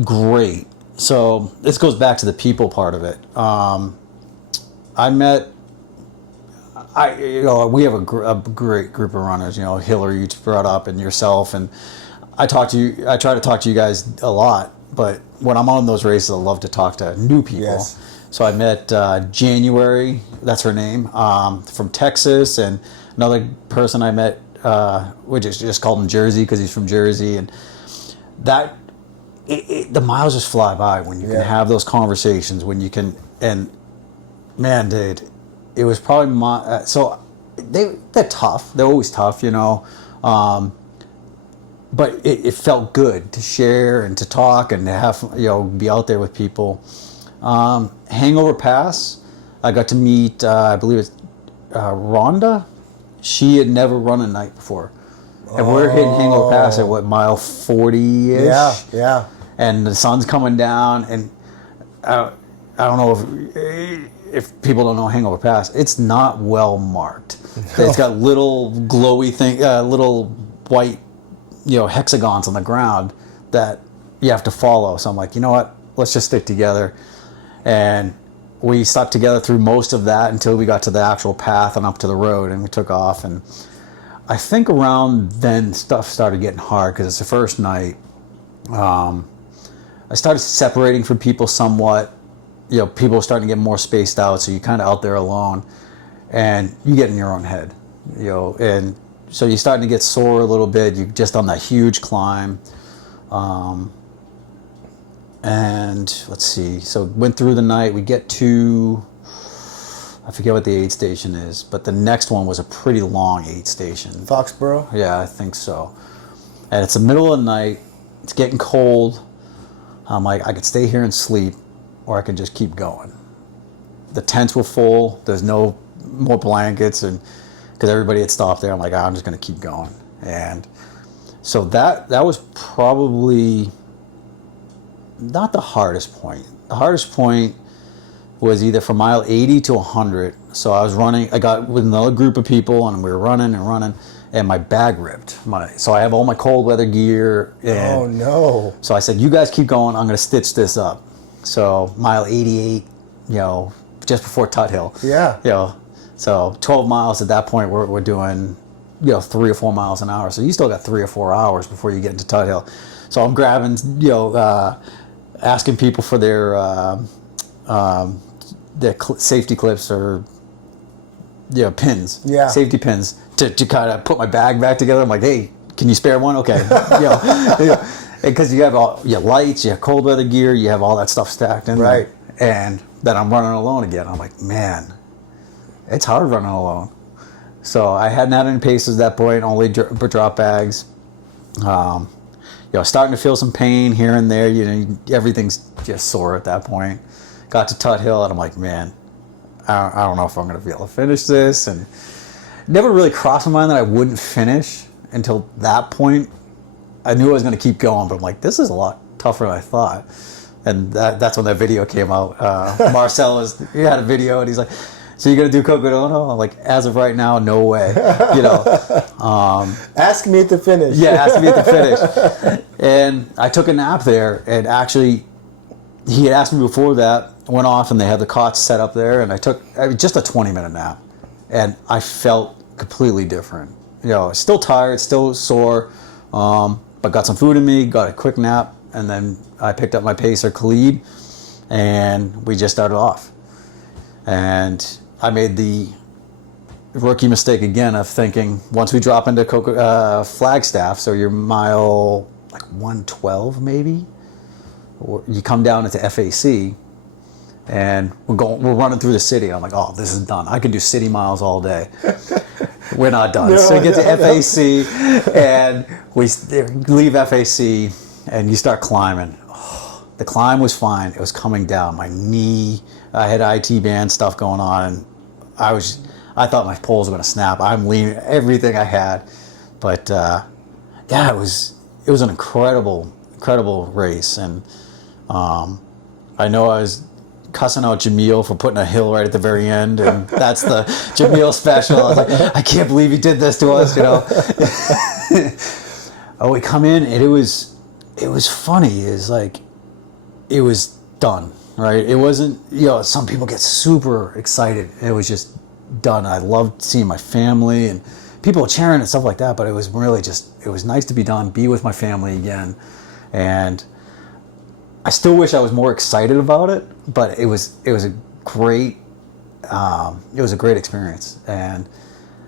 great. So this goes back to the people part of it. We have a great group of runners. Hillary, you brought up, and yourself, and I try to talk to you guys a lot. But when I'm on those races, I love to talk to new people. Yes. So I met January, that's her name, from Texas, and another person I met, we just called him Jersey because he's from Jersey, and that. The miles just fly by when you can have those conversations, when you can, and man, dude, it was probably so they're tough. They're always tough, but it felt good to share and to talk and to have, be out there with people. Hangover Pass, I got to meet, I believe it's Rhonda. She had never run a night before. And we're hitting Hangover Pass at mile 40-ish? Yeah. And the sun's coming down, and I don't know if people don't know Hangover Pass. It's not well marked. No. It's got little glowy little white, hexagons on the ground that you have to follow. So I'm like, you know what? Let's just stick together. And we stuck together through most of that until we got to the actual path and up to the road, and we took off. And I think around then stuff started getting hard because it's the first night. I started separating from people somewhat. People are starting to get more spaced out, so you're kind of out there alone, and you get in your own head, and so you're starting to get sore a little bit. You're just on that huge climb, and let's see. So went through the night. We get to, I forget what the aid station is, but the next one was a pretty long aid station. Foxborough? Yeah, I think so. And it's the middle of the night. It's getting cold. I'm like, I could stay here and sleep, or I could just keep going. The tents were full. There's no more blankets, and because everybody had stopped there, I'm like, I'm just going to keep going. And so that was probably not the hardest point. hardest point was either from mile 80 to 100. So I was running. I got with another group of people, and we were running and running, and my bag ripped. So I have all my cold weather gear. And Oh no! so I said, "You guys keep going. I'm going to stitch this up." So mile 88, just before Tut Hill. Yeah. So 12 miles at that point. We're doing, 3 or 4 miles an hour. So you still got 3 or 4 hours before you get into Tut Hill. So I'm grabbing, asking people for their safety clips or pins, safety pins to kind of put my bag back together. I'm like, hey, can you spare one? Okay, because you have all your lights, you have cold weather gear, you have all that stuff stacked in right. there. And then I'm running alone again. I'm like, man, it's hard running alone. So I hadn't had any paces at that point, only drop bags. Starting to feel some pain here and there. Everything's just sore at that point. Got to Tut Hill, and I'm like, man, I don't know if I'm going to be able to finish this. And it never really crossed my mind that I wouldn't finish until that point. I knew I was going to keep going, but I'm like, this is a lot tougher than I thought. And that's when that video came out. Marcel he had a video, and he's like, so you're going to do Cocodona? I'm like, as of right now, no way. Ask me at the finish. Yeah, ask me at the finish. And I took a nap there, and actually, he had asked me before that, went off, and they had the cots set up there, and I took just a 20-minute nap, and I felt completely different. Still tired, still sore, but got some food in me, got a quick nap, and then I picked up my pacer, Khalid, and we just started off. And I made the rookie mistake again of thinking once we drop into Flagstaff, so you're mile like 112 maybe, or you come down into FAC, and we're running through the city. I'm like, oh, this is done. I can do city miles all day. We're not done. So we get to FAC, and we leave FAC, and you start climbing. Oh, the climb was fine. It was coming down. My knee, I had IT band stuff going on, and I thought my poles were going to snap. I'm leaning everything I had, but it was an incredible race, and I know I was cussing out Jamil for putting a hill right at the very end, and that's the Jamil special. I was like, I can't believe he did this to us, Oh, we come in, and it was funny. It's like it was done. Right? It wasn't, some people get super excited. It was just done. I loved seeing my family and people cheering and stuff like that, but it was really it was nice to be done, be with my family again. And I still wish I was more excited about it, but it was a great experience. And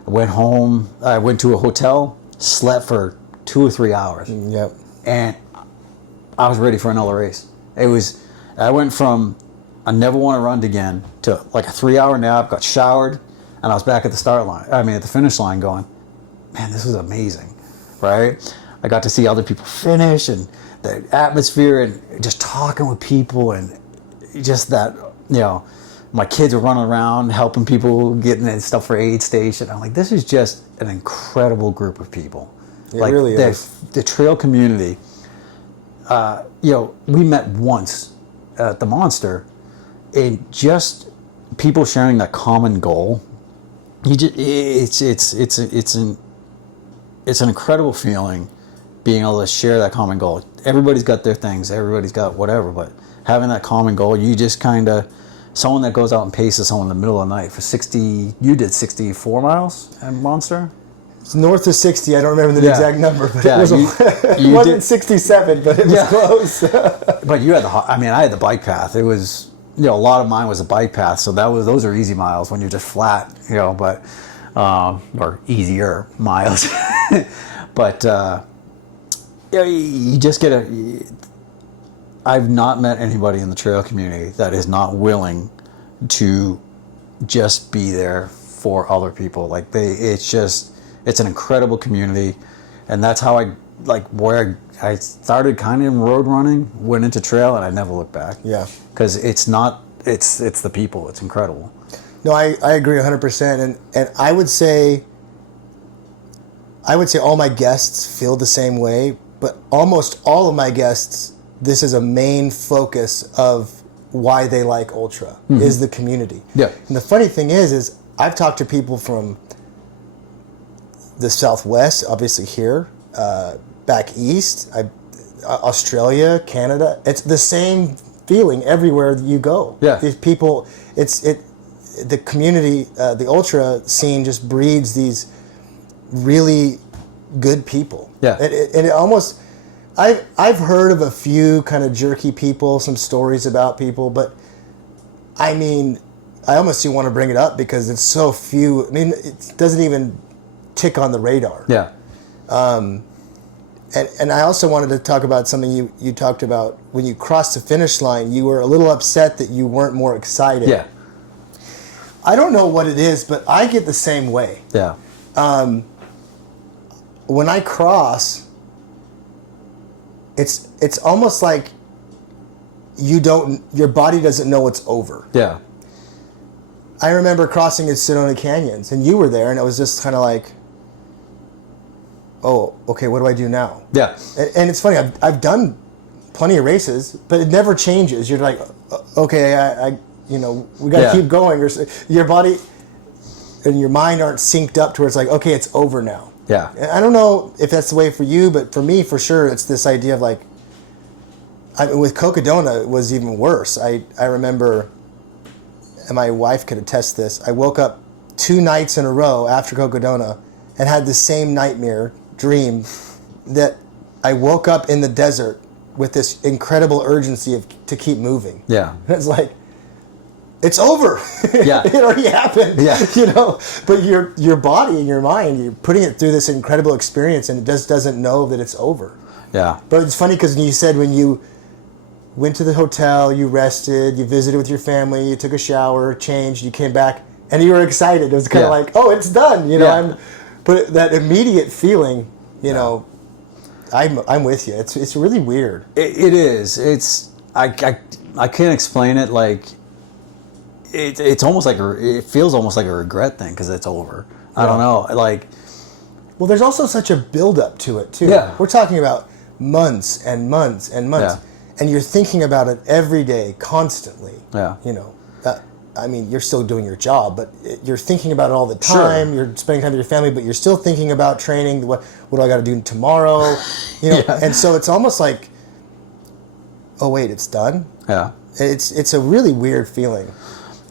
I went home, I went to a hotel, slept for 2 or 3 hours. Yep. And I was ready for another race. I went from I never want to run again to like a 3-hour nap, got showered, and I was back at the finish line going, man, this was amazing, right? I got to see other people finish and the atmosphere and just talking with people and just that, my kids were running around helping people getting stuff for aid station. I'm like, this is just an incredible group of people. It really is. The trail community, we met once at the Monster, and just people sharing that common goal. It's an incredible feeling being able to share that common goal. Everybody's got their things, everybody's got whatever, but having that common goal, you just kind of, someone that goes out and paces someone in the middle of the night for 60, you did 64 miles at Monster? It's north of 60. I don't remember the exact number, but it wasn't 67, but it was close. But you had I had the bike path. It was, a lot of mine was a bike path, so those are easy miles when you're just flat, but or easier miles. But you just get I've not met anybody in the trail community that is not willing to just be there for other people. Like it's an incredible community, and that's how where I started kind of in road running, went into trail, and I never looked back. Yeah, because it's the people. It's incredible. No, I agree 100%, and I would say all my guests feel the same way, but almost all of my guests, this is a main focus of why they like ultra is the community. Yeah. And the funny thing is I've talked to people from the Southwest, obviously here, back east, Australia, Canada. It's the same feeling everywhere that you go. Yeah. These people, the community, the ultra scene just breeds these really good people. Yeah. And it almost, I've heard of a few kind of jerky people, some stories about people, but I mean, I almost do want to bring it up because it's so few. I mean, it doesn't even tick on the radar. Yeah. And I also wanted to talk about something you talked about when you crossed the finish line. You were a little upset that you weren't more excited. Yeah. I don't know what it is, but I get the same way. Yeah. When I cross, it's almost like your body doesn't know it's over. Yeah. I remember crossing at Sedona Canyons, and you were there, and it was just kind of like, oh, okay, what do I do now? Yeah. And it's funny, I've done plenty of races, but it never changes. You're like, okay, I we got to keep going. Or your body and your mind aren't synced up to where it's like, okay, it's over now. Yeah. And I don't know if that's the way for you, but for me, for sure, it's this idea of like, with Cocodona, it was even worse. I remember, and my wife could attest this, I woke up 2 nights in a row after Cocodona and had the same dream that I woke up in the desert with this incredible urgency to keep moving. Yeah. And it's like, it's over. Yeah. It already happened. Yeah. But your body and your mind, you're putting it through this incredible experience, and it just doesn't know that it's over. Yeah. But it's funny because you said when you went to the hotel, you rested, you visited with your family, you took a shower, changed, you came back, and you were excited. It was kind of like, oh, it's done. But that immediate feeling, I'm with you. It's really weird. It is. I can't explain it. Like it's almost like it feels almost like a regret thing because it's over. I don't know. Like, well, there's also such a buildup to it too. Yeah. We're talking about months and months and months, and you're thinking about it every day, constantly. Yeah. I mean, you're still doing your job, but you're thinking about it all the time. Sure. You're spending time with your family, but you're still thinking about training. What do I got to do tomorrow? Yeah. And so it's almost like, oh wait, it's done. Yeah. It's a really weird feeling.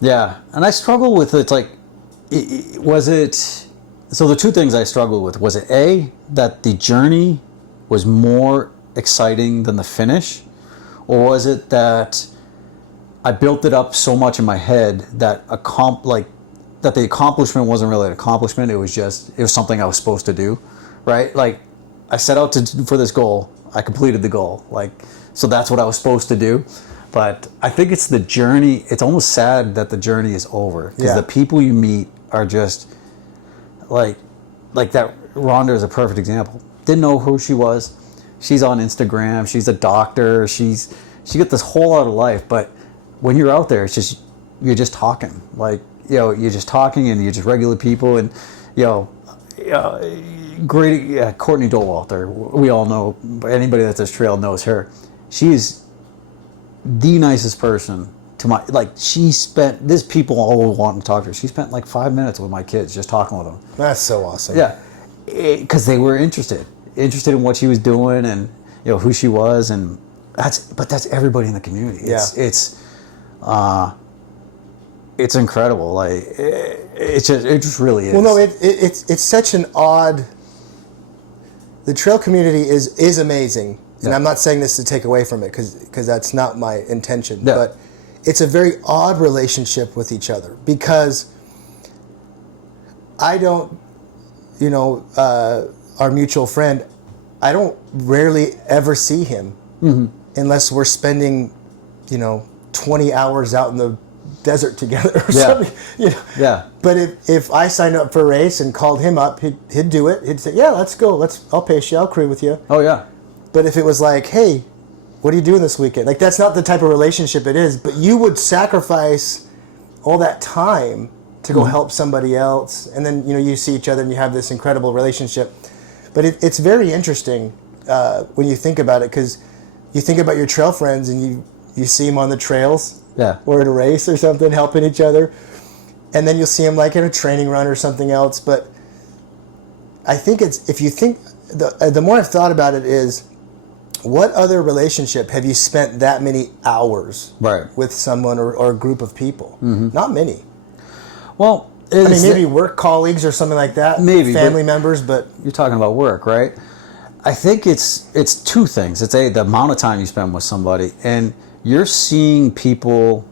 Yeah, and I struggle with it. Like, was it? So the two things I struggled with was it that the journey was more exciting than the finish, or was it that I built it up so much in my head that that the accomplishment wasn't really an accomplishment. It was something I was supposed to do, right? Like I set out for this goal. I completed the goal. Like, so that's what I was supposed to do. But I think it's the journey. It's almost sad that the journey is over because the people you meet are just like that. Rhonda is a perfect example. Didn't know who she was. She's on Instagram. She's a doctor. She got this whole other life. But when you're out there, you're just talking. Like, you're just talking and you're just regular people. And great Courtney Dolwalter. We all know. Anybody that's this trail knows her. She is the nicest person to my, there's people all wanting to talk to her. She spent like 5 minutes with my kids just talking with them. That's so awesome. Yeah. Because they were interested in what she was doing and who she was, and that's everybody in the community. It's incredible. Like it just really is. Well, no, it's such an odd. The trail community is amazing. And I'm not saying this to take away from it because that's not my intention. Yeah. But it's a very odd relationship with each other because I don't, our mutual friend, I don't rarely ever see him unless we're spending, 20 hours out in the desert together or something. Yeah. But if I signed up for a race and called him up, he'd do it. He'd say, yeah, let's go. I'll pace you. I'll crew with you. Oh, yeah. But if it was like, hey, what are you doing this weekend? Like, that's not the type of relationship it is. But you would sacrifice all that time to go help somebody else. And then, you see each other and you have this incredible relationship. But it's very interesting when you think about it, because you think about your trail friends and you see them on the trails Yeah. or at a race or something, helping each other. And then you'll see them like in a training run or something else. But I think it's, if you think, the more I've thought about it is, what other relationship have you spent that many hours Right. with someone or a group of people? Not many. Well, I mean, maybe work colleagues or something like that. Maybe, family members, but you're talking about work, right? I think it's two things. It's the amount of time you spend with somebody, and you're seeing people,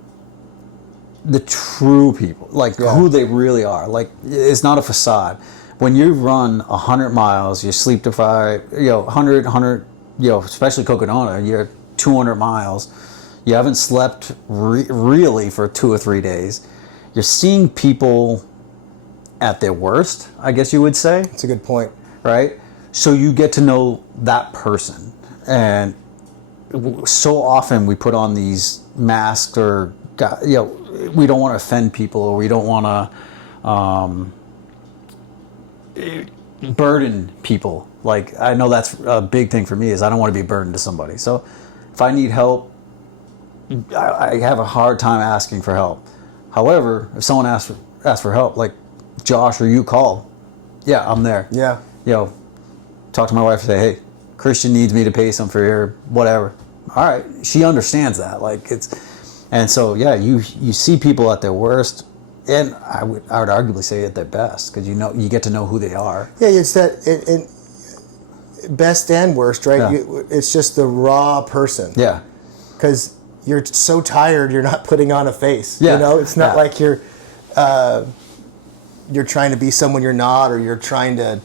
the true people, like who they really are. Like, it's not a facade. When you run 100 miles, you're sleep deprived, 100, especially Cocodona, you're 200 miles. You haven't slept really for 2 or 3 days. You're seeing people at their worst, I guess you would say. it's a good point. Right? So you get to know that person. And so often we put on these masks, or, we don't want to offend people, or we don't want to burden people. Like, I know that's a big thing for me, is I don't want to be a burden to somebody. So if I need help, I have a hard time asking for help. However, if someone asks for help, like Josh or you call, yeah, I'm there. Yeah. Talk to my wife and say, hey, Christian needs me to pay some for your whatever. All right, she understands that. And so you see people at their worst, and I would arguably say at their best, because you get to know who they are. Yeah, it's that best and worst, right? Yeah. It's just the raw person. Yeah. Because you're so tired, you're not putting on a face. Yeah. It's not like you're trying to be someone you're not, or you're trying to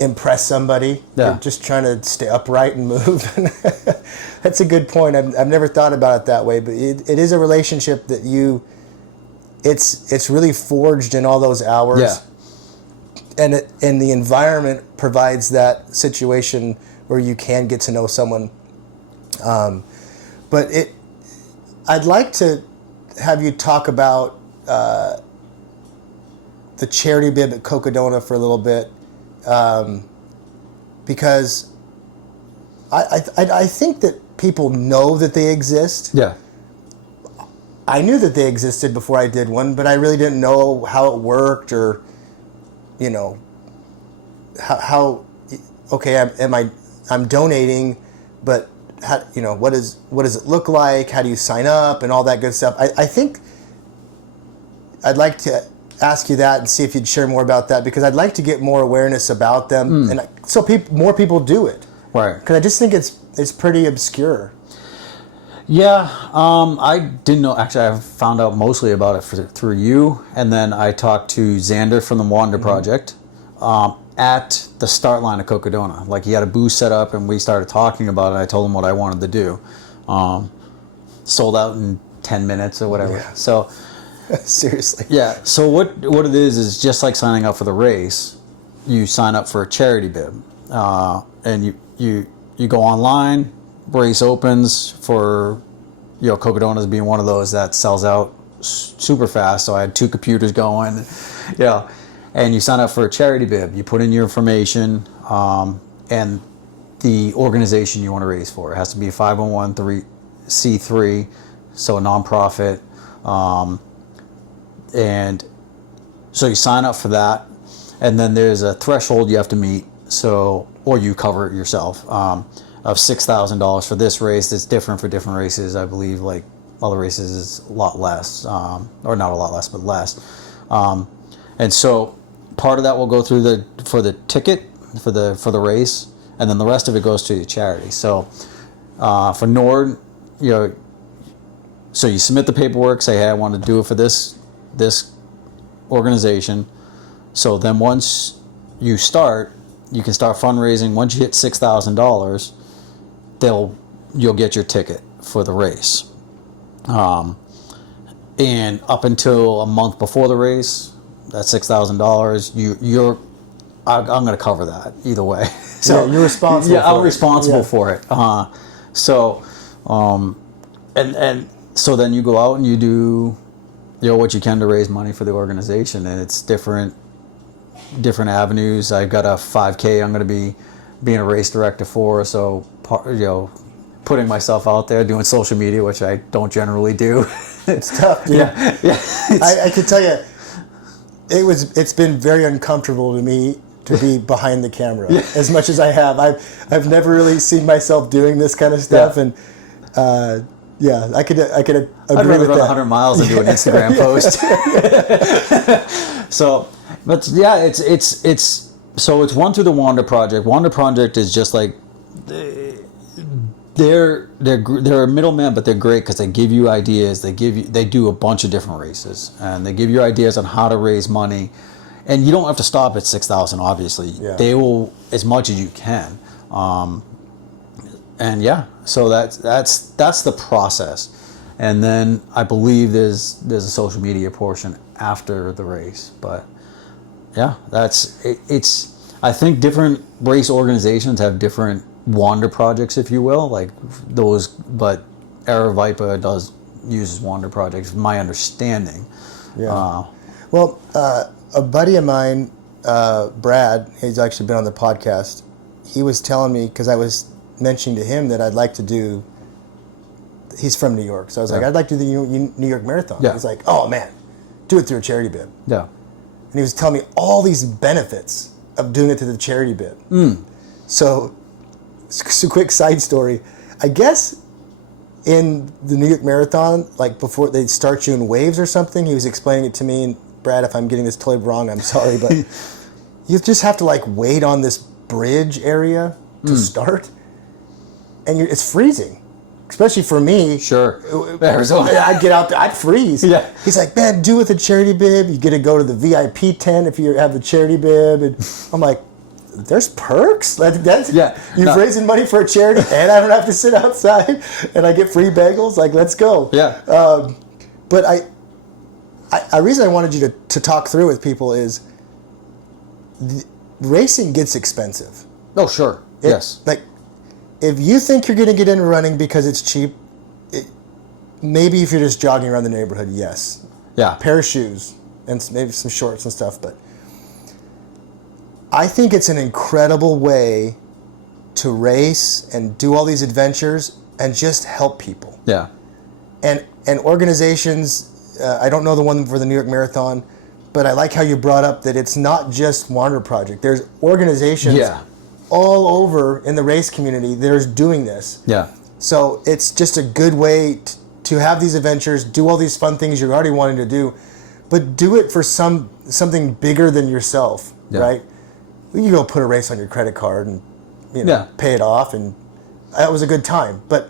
impress somebody. Yeah. You're just trying to stay upright and move. That's a good point. I've never thought about it that way, but it is a relationship that it's really forged in all those hours. Yeah. And the environment provides that situation where you can get to know someone. But I'd like to have you talk about the charity bib at Cocodona for a little bit, because I think that people know that they exist. Yeah. I knew that they existed before I did one, but I really didn't know how it worked, or how okay, I'm donating, but how, what does it look like? How do you sign up and all that good stuff? I think I'd like to ask you that and see if you'd share more about that, because I'd like to get more awareness about them, and so more people do it. Right. Because I just think it's pretty obscure. Yeah, I didn't know. Actually, I found out mostly about it through you, and then I talked to Xander from the Wander Project at the start line of Cocodona. Like, he had a booth set up, and we started talking about it. I told him what I wanted to do. Sold out in 10 minutes or whatever. Yeah. So, Seriously. yeah. So what it is just like signing up for the race. You sign up for a charity bib, and you go online. Race opens for, Cocodona's being one of those that sells out super fast. So I had 2 computers going, and you sign up for a charity bib. You put in your information, and the organization you want to raise for. It has to be a 501c3, so a nonprofit. And so you sign up for that, and then there's a threshold you have to meet, or you cover it yourself, of $6,000 for this race. It's different for different races. I believe, like, other races is a lot less, or not a lot less, but less. And so part of that will go through for the ticket for the race, and then the rest of it goes to the charity. So for Nord, so you submit the paperwork, say, hey, I want to do it for this organization. So then once you start, you can start fundraising. Once you hit $6,000, you'll get your ticket for the race. And up until a month before the race, that $6,000, I'm going to cover that either way. So you're responsible. Yeah, I'm responsible for it. So then you go out and you do, what you can to raise money for the organization, and it's different avenues. I've got a 5K I'm going to be being a race director for, so putting myself out there, doing social media, which I don't generally do. It's tough, dude. Yeah. I can tell you, it's been very uncomfortable to me to be behind the camera as much as I have. I've never really seen myself doing this kind of stuff, and I could agree I'd rather with run that. 100 miles and do an Instagram post. So, but yeah, it's so it's one through the Wander Project. Wander Project is just like they're a middleman, but they're great because they give you ideas. They do a bunch of different races, and they give you ideas on how to raise money. And you don't have to stop at 6,000. Obviously, they will as much as you can. So that's the process. And then I believe there's a social media portion after the race. But yeah, it's. I think different race organizations have different Wander projects, if you will, like those. But Aravaipa uses Wander projects, from my understanding. Yeah. A buddy of mine, Brad, he's actually been on the podcast. He was telling me, because I was mentioning to him that I'd like to do. He's from New York, so I was like, I'd like to do the New York Marathon. Yeah. He's like, oh man, do it through a charity bid. Yeah. And he was telling me all these benefits of doing it through the charity bid. So, a quick side story. I guess in the New York Marathon, like before they start you in waves or something, he was explaining it to me. And Brad, if I'm getting this totally wrong, I'm sorry, but you just have to like wait on this bridge area to start, and it's freezing. Especially for me. Sure. Arizona. I'd get out there, I'd freeze. Yeah. He's like, man, do it with a charity bib. You get to go to the VIP tent if you have the charity bib. And I'm like, there's perks? You're raising money for a charity, and I don't have to sit outside, and I get free bagels. Like, let's go. Yeah. But a reason I wanted you to talk through with people is racing gets expensive. Oh, sure. Yes. Like, if you think you're going to get into running because it's cheap, maybe if you're just jogging around the neighborhood, yes. Yeah. Pair of shoes and maybe some shorts and stuff. But I think it's an incredible way to race and do all these adventures and just help people. Yeah. And organizations, I don't know the one for the New York Marathon, but I like how you brought up that it's not just Wander Project. There's organizations all over in the race community there's doing this. Yeah. So it's just a good way to have these adventures, do all these fun things you're already wanting to do, but do it for something bigger than yourself, right? You go put a race on your credit card and pay it off, and that was a good time. But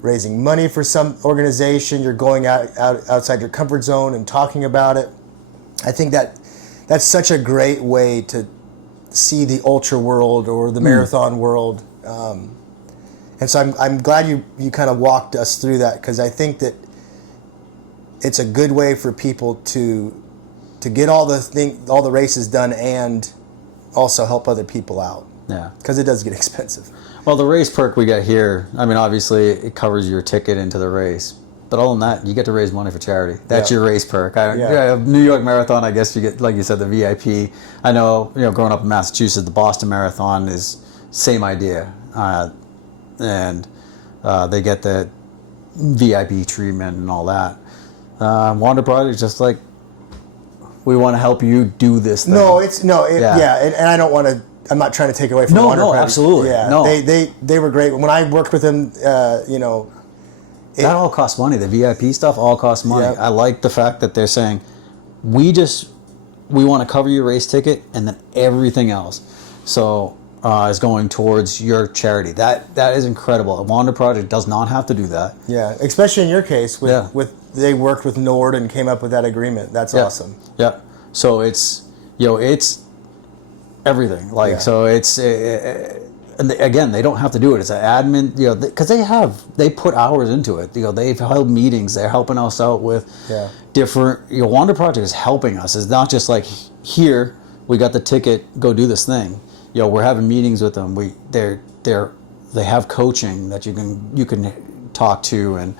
raising money for some organization, you're going outside your comfort zone and talking about it. I think that's such a great way to see the ultra world or the marathon world, and so I'm glad you kind of walked us through that, because I think that it's a good way for people to get all the races done and also help other people out. Yeah, because it does get expensive. Well, the race perk we got here, I mean, obviously it covers your ticket into the race. But other than that, you get to raise money for charity. That's your race perk. New York Marathon, I guess you get, like you said, the VIP. I know, growing up in Massachusetts, the Boston Marathon is same idea, and they get the VIP treatment and all that. Wander Project, just like, we want to help you do this thing. And I don't want to. I'm not trying to take away from Wander Project. Absolutely. Yeah, no, they were great. When I worked with them, that all costs money. The VIP stuff all costs money. Yep. I like the fact that they're saying, we want to cover your race ticket, and then everything else is going towards your charity. That is incredible. A Wander Project does not have to do that. Yeah, especially in your case with they worked with Nord and came up with that agreement. That's awesome. Yep. So it's everything. So it's. And again, they don't have to do it. It's an admin, because they put hours into it. They've held meetings. They're helping us out with different. Wander Project is helping us. It's not just like, here we got the ticket, go do this thing. We're having meetings with them. They have coaching that you can talk to, and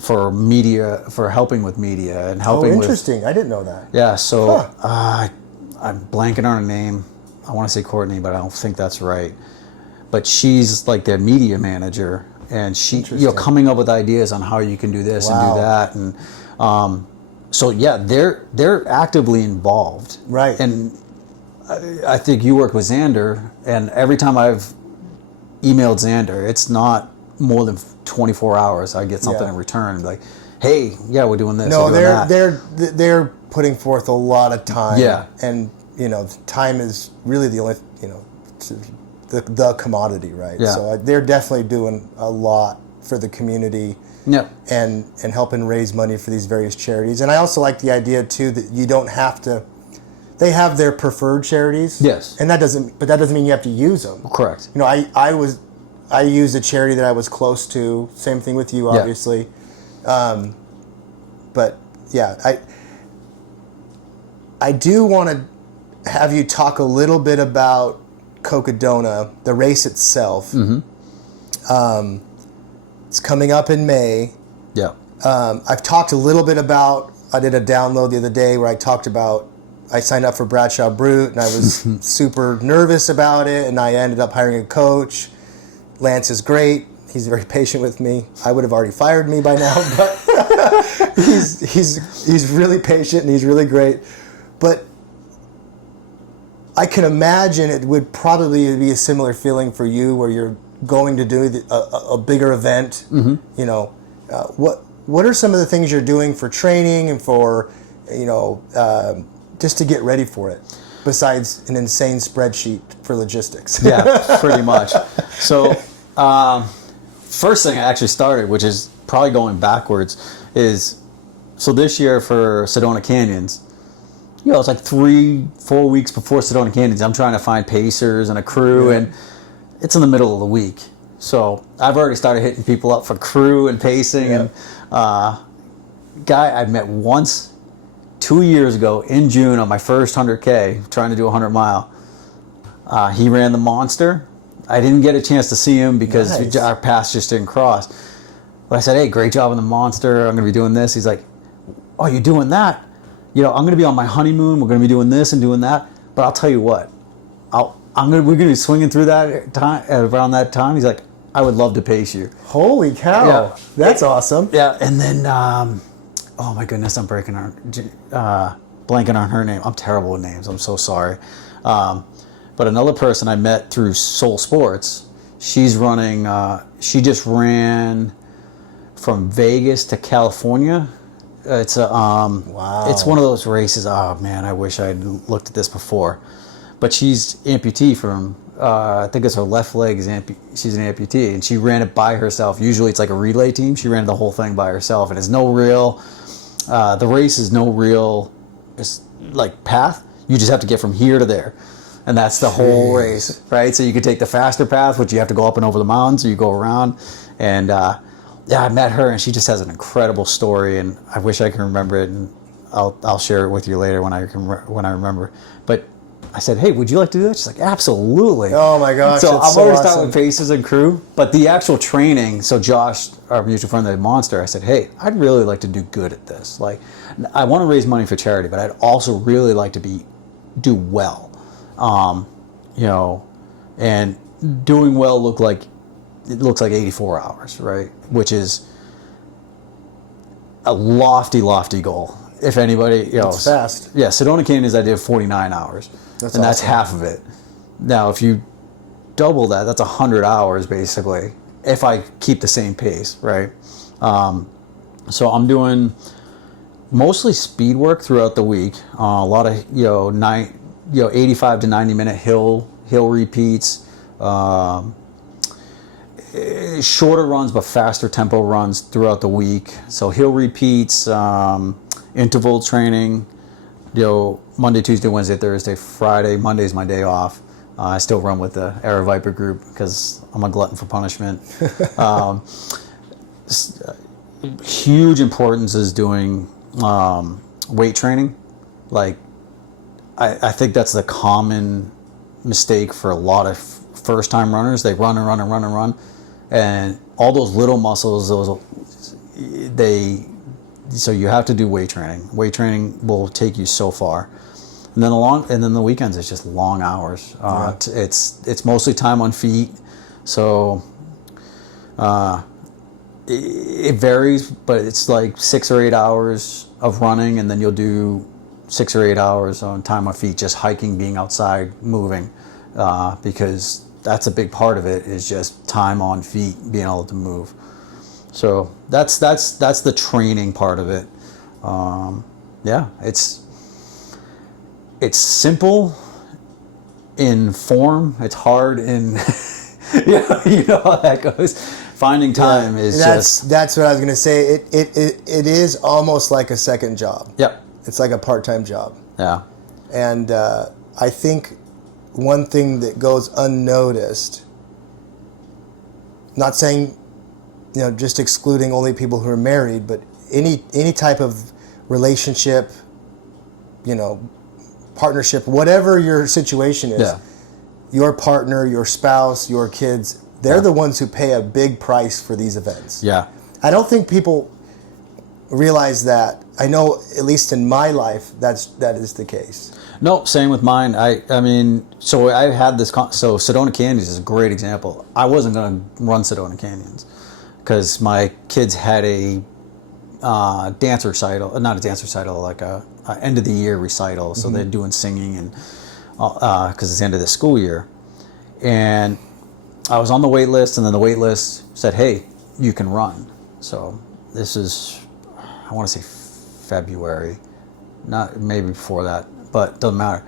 for media, for helping with media and helping. Oh, interesting. I didn't know that. Yeah. So I'm blanking on her name. I want to say Courtney, but I don't think that's right. but she's like their media manager, and she coming up with ideas on how you can do this and do that, and so yeah, they're actively involved, right? And I think you work with Xander, and every time I've emailed Xander, it's not more than 24 hours. I get something in return, like, hey, yeah, we're doing this. No, they're they're putting forth a lot of time. Yeah, and time is really the only the commodity, right? Yeah. So they're definitely doing a lot for the community. Yeah. And helping raise money for these various charities. And I also like the idea too that you don't have to. They have their preferred charities. Yes. And that doesn't mean you have to use them. Correct. I used a charity that I was close to. Same thing with you, obviously. Yeah. But yeah, I do want to have you talk a little bit about Cocodona, the race itself. Mm-hmm. It's coming up in May. Yeah. I've talked a little bit about. I did a download the other day where I talked about. I signed up for Bradshaw Brute, and I was super nervous about it, and I ended up hiring a coach. Lance is great. He's very patient with me. I would have already fired me by now, but he's really patient and he's really great. But I can imagine it would probably be a similar feeling for you, where you're going to do a bigger event. Mm-hmm. What are some of the things you're doing for training and for just to get ready for it, besides an insane spreadsheet for logistics? Yeah, pretty much. So first thing I actually started, which is probably going backwards, is so this year for Sedona Canyons, it's like 3-4 weeks before Sedona Canyons, I'm trying to find pacers and a crew, and it's in the middle of the week. So I've already started hitting people up for crew and pacing. And guy I met once 2 years ago in June on my first 100K, trying to do a 100 mile. He ran the Monster. I didn't get a chance to see him because our paths just didn't cross. But I said, hey, great job on the Monster. I'm going to be doing this. He's like, oh, you're doing that? I'm going to be on my honeymoon. We're going to be doing this and doing that. But I'll tell you what, we're going to be swinging through that time around that time. He's like, I would love to pace you. Holy cow. Yeah. That's awesome. Yeah. And then, oh my goodness, I'm blanking on her name. I'm terrible with names. I'm so sorry. But another person I met through Soul Sports, she's running, she just ran from Vegas to California. It's a wow. It's one of those races. Oh man, I wish I'd looked at this before. But she's amputee from I think it's her left leg is she's an amputee, and she ran it by herself. Usually it's like a relay team. She ran the whole thing by herself, and it's no real. The race is no real. It's like path. You just have to get from here to there, and that's the whole race, right? So you could take the faster path, which you have to go up and over the mountains, or you go around, and. I met her, and she just has an incredible story, and I wish I can remember it, and I'll share it with you later when I remember. But I said, hey, would you like to do that? She's like, absolutely. Oh my gosh, so that's I've already started awesome. with pacers and crew, but the actual training. So Josh, our mutual friend, the Monster, I said, hey, I'd really like to do good at this. Like, I want to raise money for charity, but I'd also really like to do well. And doing well looks like 84 hours, right? Which is a lofty goal. If anybody, it's fast. Yeah, Sedona Canyons, I did 49 hours, that's that's half of it. Now, if you double that, that's 100 hours basically. If I keep the same pace, right? So I'm doing mostly speed work throughout the week. A lot of 85 to 90 minute hill repeats. Shorter runs, but faster tempo runs throughout the week. So hill repeats, interval training. Monday, Tuesday, Wednesday, Thursday, Friday. Monday's my day off. I still run with the Air Viper group because I'm a glutton for punishment. Huge importance is doing weight training. Like, I think that's the common mistake for a lot of first-time runners. They run and run and run and run. And all those little muscles, so you have to do weight training. Weight training will take you so far. And then the weekends, it's just long hours. It's mostly time on feet. So it varies, but it's like 6 or 8 hours of running, and then you'll do 6 or 8 hours on time on feet, just hiking, being outside, moving, because that's a big part of it, is just time on feet, being able to move. So that's the training part of it. Yeah, it's simple in form. It's hard in you know how that goes. Finding time is that's what I was gonna say. It is almost like a second job. Yep. It's like a part-time job. Yeah. And I think one thing that goes unnoticed, not saying, just excluding only people who are married, but any type of relationship, partnership, whatever your situation is, Yeah. your partner, your spouse, your kids, they're the ones who pay a big price for these events. Yeah. I don't think people realize that. I know, at least in my life, that is the case. No, same with mine. I mean, so I had this. So Sedona Canyons is a great example. I wasn't going to run Sedona Canyons because my kids had a dance recital, not a dance recital, like a end of the year recital. So they're doing singing and because it's the end of the school year, and I was on the wait list, and then the wait list said, "Hey, you can run." So this is, I want to say February, not maybe before that, but doesn't matter.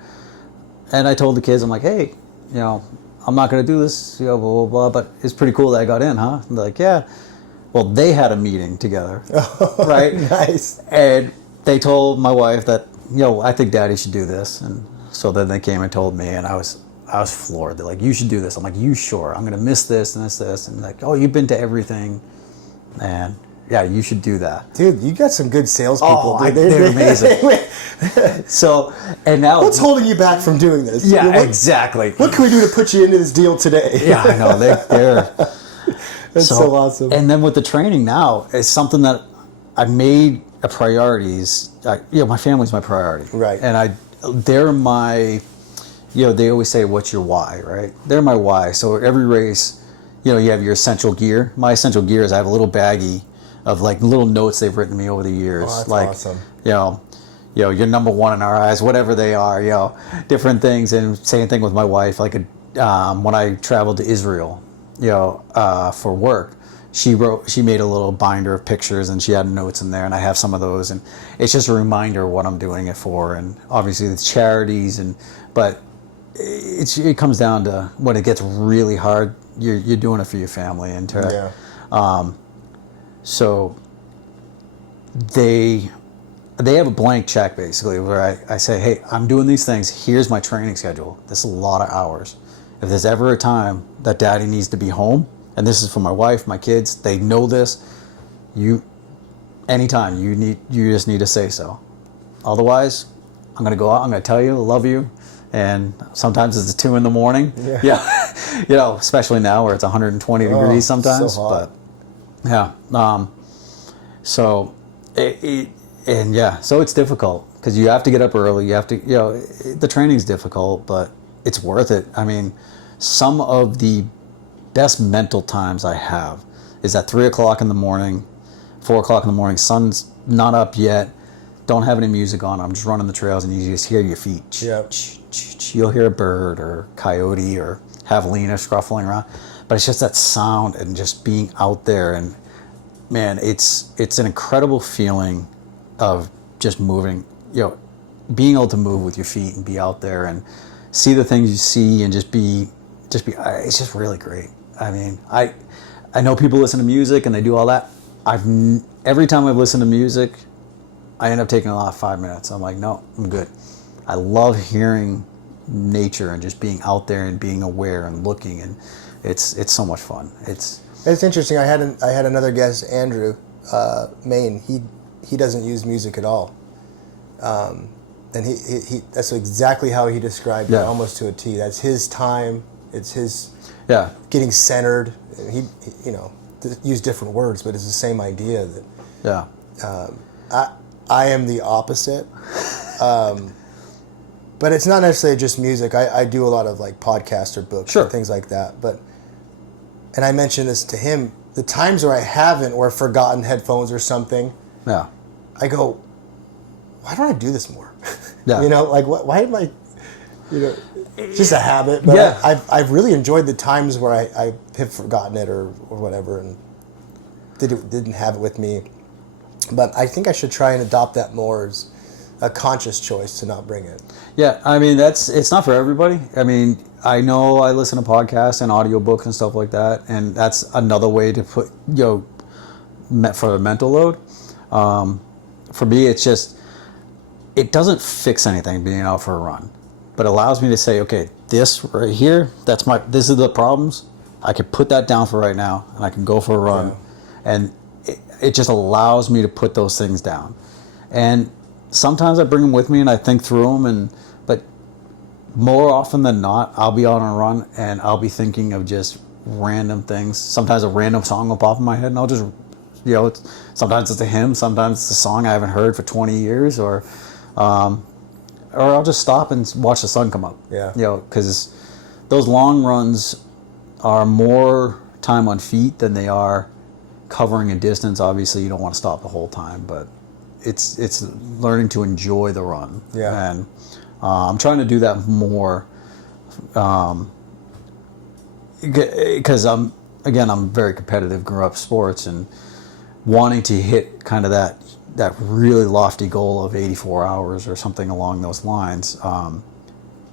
And I told the kids, I'm like, "Hey, I'm not going to do this, blah, blah, blah, but it's pretty cool that I got in, huh?" And they're like, "Yeah." Well, they had a meeting together, right? Nice. And they told my wife that, I think Daddy should do this. And so then they came and told me, and I was floored. They're like, "You should do this." I'm like, "You sure? I'm going to miss this and this." And like, "Oh, you've been to everything. And yeah, you should do that." Dude, you got some good salespeople. Oh, they're amazing. So, and now... What's holding you back from doing this? Yeah, exactly. What can we do to put you into this deal today? Yeah, I know. They're That's so awesome. And then with the training now, it's something that I made a priority. My family's my priority. Right. And they're my, they always say, "What's your why?" Right? They're my why. So every race, you have your essential gear. My essential gear is I have a little baggie of like little notes they've written me over the years. Oh, that's like, awesome. You're number one in our eyes, whatever they are, different things. And same thing with my wife. Like when I traveled to Israel, for work, she made a little binder of pictures, and she had notes in there, and I have some of those, and it's just a reminder of what I'm doing it for. And obviously it's charities, but it comes down to when it gets really hard, you're doing it for your family. And so they have a blank check basically where I say, "Hey, I'm doing these things. Here's my training schedule. This is a lot of hours. If there's ever a time that Daddy needs to be home," and this is for my wife, my kids, they know this, anytime you just need to say so. Otherwise, I'm going to go out, I'm going to tell you, I love you. And sometimes it's 2 a.m. Yeah. Especially now where it's 120 degrees sometimes. So hot. But yeah. So so it's difficult because you have to get up early. You have to, the training's difficult, but it's worth it. I mean, some of the best mental times I have is at 3 o'clock in the morning, 4 o'clock in the morning, sun's not up yet, don't have any music on, I'm just running the trails, and you just hear your feet. Yep. You'll hear a bird or coyote or javelina scruffling around, but it's just that sound and just being out there. And man, it's an incredible feeling of just moving, being able to move with your feet and be out there and see the things you see and just be it's just really great. I mean, I know people listen to music and they do all that. Every time I've listened to music, I end up taking off 5 minutes. I'm like, no, I'm good. I love hearing nature and just being out there and being aware and looking, and it's so much fun. It's interesting. I had another guest, Andrew Maine. He doesn't use music at all, and he that's exactly how he described it, almost to a T. That's his time. It's his getting centered. He use different words, but it's the same idea that I am the opposite. But it's not necessarily just music. I do a lot of like podcasts or books and things like that. But and I mentioned this to him, the times where I haven't or forgotten headphones or something, Yeah. I go, why don't I do this more? Yeah. You know, like why am I, you know, it's just a habit. But Yeah. I've really enjoyed the times where I have forgotten it or whatever and didn't have it with me. But I think I should try and adopt that more as a conscious choice to not bring it. Yeah, I mean, it's not for everybody. I mean, I know I listen to podcasts and audiobooks and stuff like that, and that's another way to put, for a mental load. For me, it's just, it doesn't fix anything being out for a run, but allows me to say, okay, this right here, this is the problems. I can put that down for right now, and I can go for a run. Yeah. And it just allows me to put those things down. And sometimes I bring them with me and I think through them, but more often than not, I'll be on a run and I'll be thinking of just random things. Sometimes a random song will pop in my head and I'll just, sometimes it's a hymn, sometimes it's a song I haven't heard for 20 years, or I'll just stop and watch the sun come up. Yeah. Because those long runs are more time on feet than they are covering a distance. Obviously, you don't want to stop the whole time, but it's learning to enjoy the run. Yeah. And I'm trying to do that more because I'm very competitive, grew up sports, and wanting to hit kind of that really lofty goal of 84 hours or something along those lines.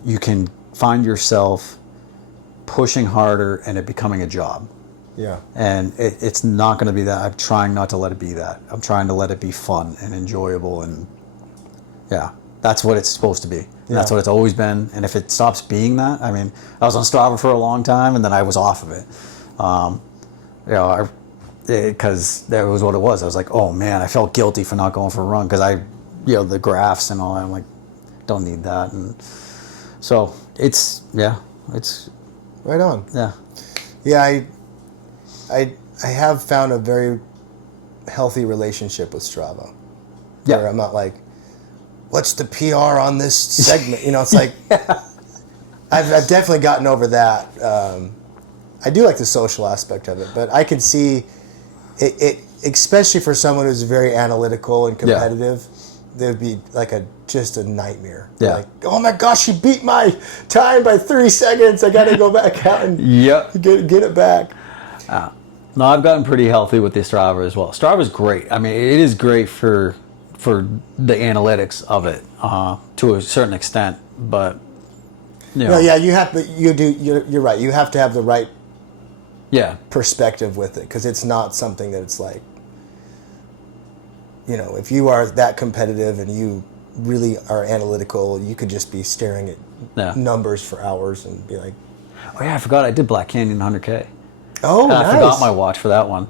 You can find yourself pushing harder and it becoming a job. Yeah. And it's not going to be that. I'm trying not to let it be that. I'm trying to let it be fun and enjoyable, and that's what it's supposed to be. And that's what it's always been. And if it stops being that, I mean, I was on Strava for a long time and then I was off of it. Because that was what it was. I was like, oh man, I felt guilty for not going for a run because the graphs and all that, I'm like, don't need that. And so it's Right on. yeah. Yeah, I have found a very healthy relationship with Strava. Yeah. Where I'm not like, what's the PR on this segment? It's like, I've definitely gotten over that. I do like the social aspect of it, but I can see it especially for someone who's very analytical and competitive, there'd be like just a nightmare. Yeah. Like, oh my gosh, you beat my time by 3 seconds. I got to go back out and get it back. No, I've gotten pretty healthy with the Strava as well. Strava's great. I mean, it is great for the analytics of it to a certain extent, but No, yeah, you're right. You have to have the right perspective with it, because it's not something that it's like, if you are that competitive and you really are analytical, you could just be staring at numbers for hours and be like, oh yeah, I forgot I did Black Canyon 100K. Oh, and nice. I forgot my watch for that one.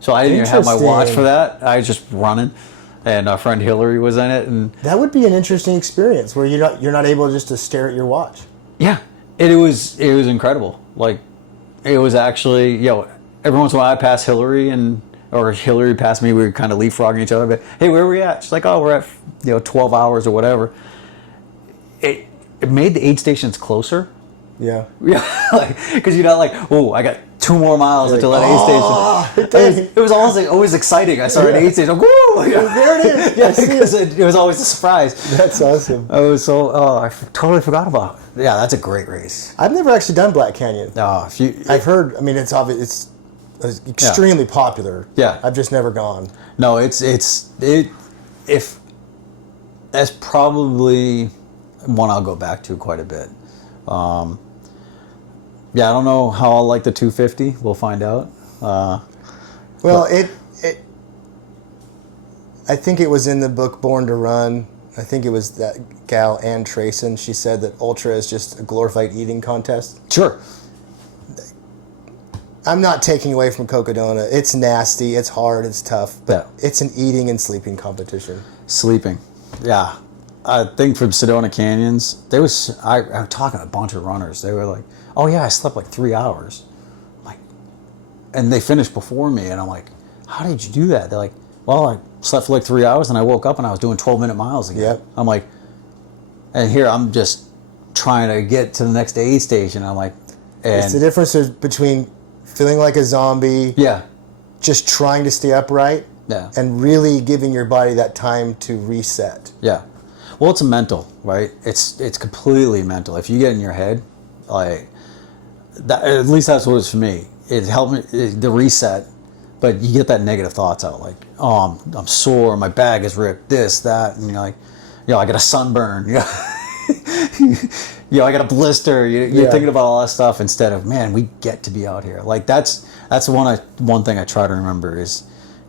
So I didn't even have my watch for that. I was just running, and our friend Hillary was in it, and that would be an interesting experience where you're not able just to stare at your watch. Yeah, it was incredible. Like, it was actually, every once in a while I pass Hillary or Hillary passed me. We were kind of leapfrogging each other. But hey, where are we at? She's like, oh, we're at 12 hours or whatever. It made the aid stations closer. Yeah. Yeah, because you're not like, oh, I got 2 more miles until that aid station. It was always exciting. I saw an aid station. Woo! There it is. Yeah, because it was always a surprise. That's awesome. I totally forgot about it. Yeah, that's a great race. I've never actually done Black Canyon. No, I've heard. I mean, it's obvious. It's extremely popular. Yeah, I've just never gone. No, that's probably one I'll go back to quite a bit. I don't know how I'll like the 250. We'll find out. I think it was in the book Born to Run. I think it was that gal, Ann Trayson. She said that ultra is just a glorified eating contest. Sure. I'm not taking away from Cocodona. It's nasty, it's hard, it's tough, but it's an eating and sleeping competition. Sleeping, yeah. I think from Sedona Canyons, I was talking to a bunch of runners. They were like, oh yeah, I slept like 3 hours. And they finished before me, and I'm like, how did you do that? They're like, well, I slept for like 3 hours, and I woke up and I was doing 12-minute miles again. Yep. I'm like, and here I'm just trying to get to the next aid station. I'm like, it's the difference between feeling like a zombie, Yeah. just trying to stay upright, Yeah. and really giving your body that time to reset. Yeah. Well, it's mental, right? It's completely mental. If you get in your head, like that, at least that's what it was for me. It helped me the reset, but you get that negative thoughts out, like, oh, I'm sore, my bag is ripped, this, that, and you're like, I got a sunburn, I got a blister. You're thinking about all that stuff instead of, man, we get to be out here. Like that's one thing I try to remember is,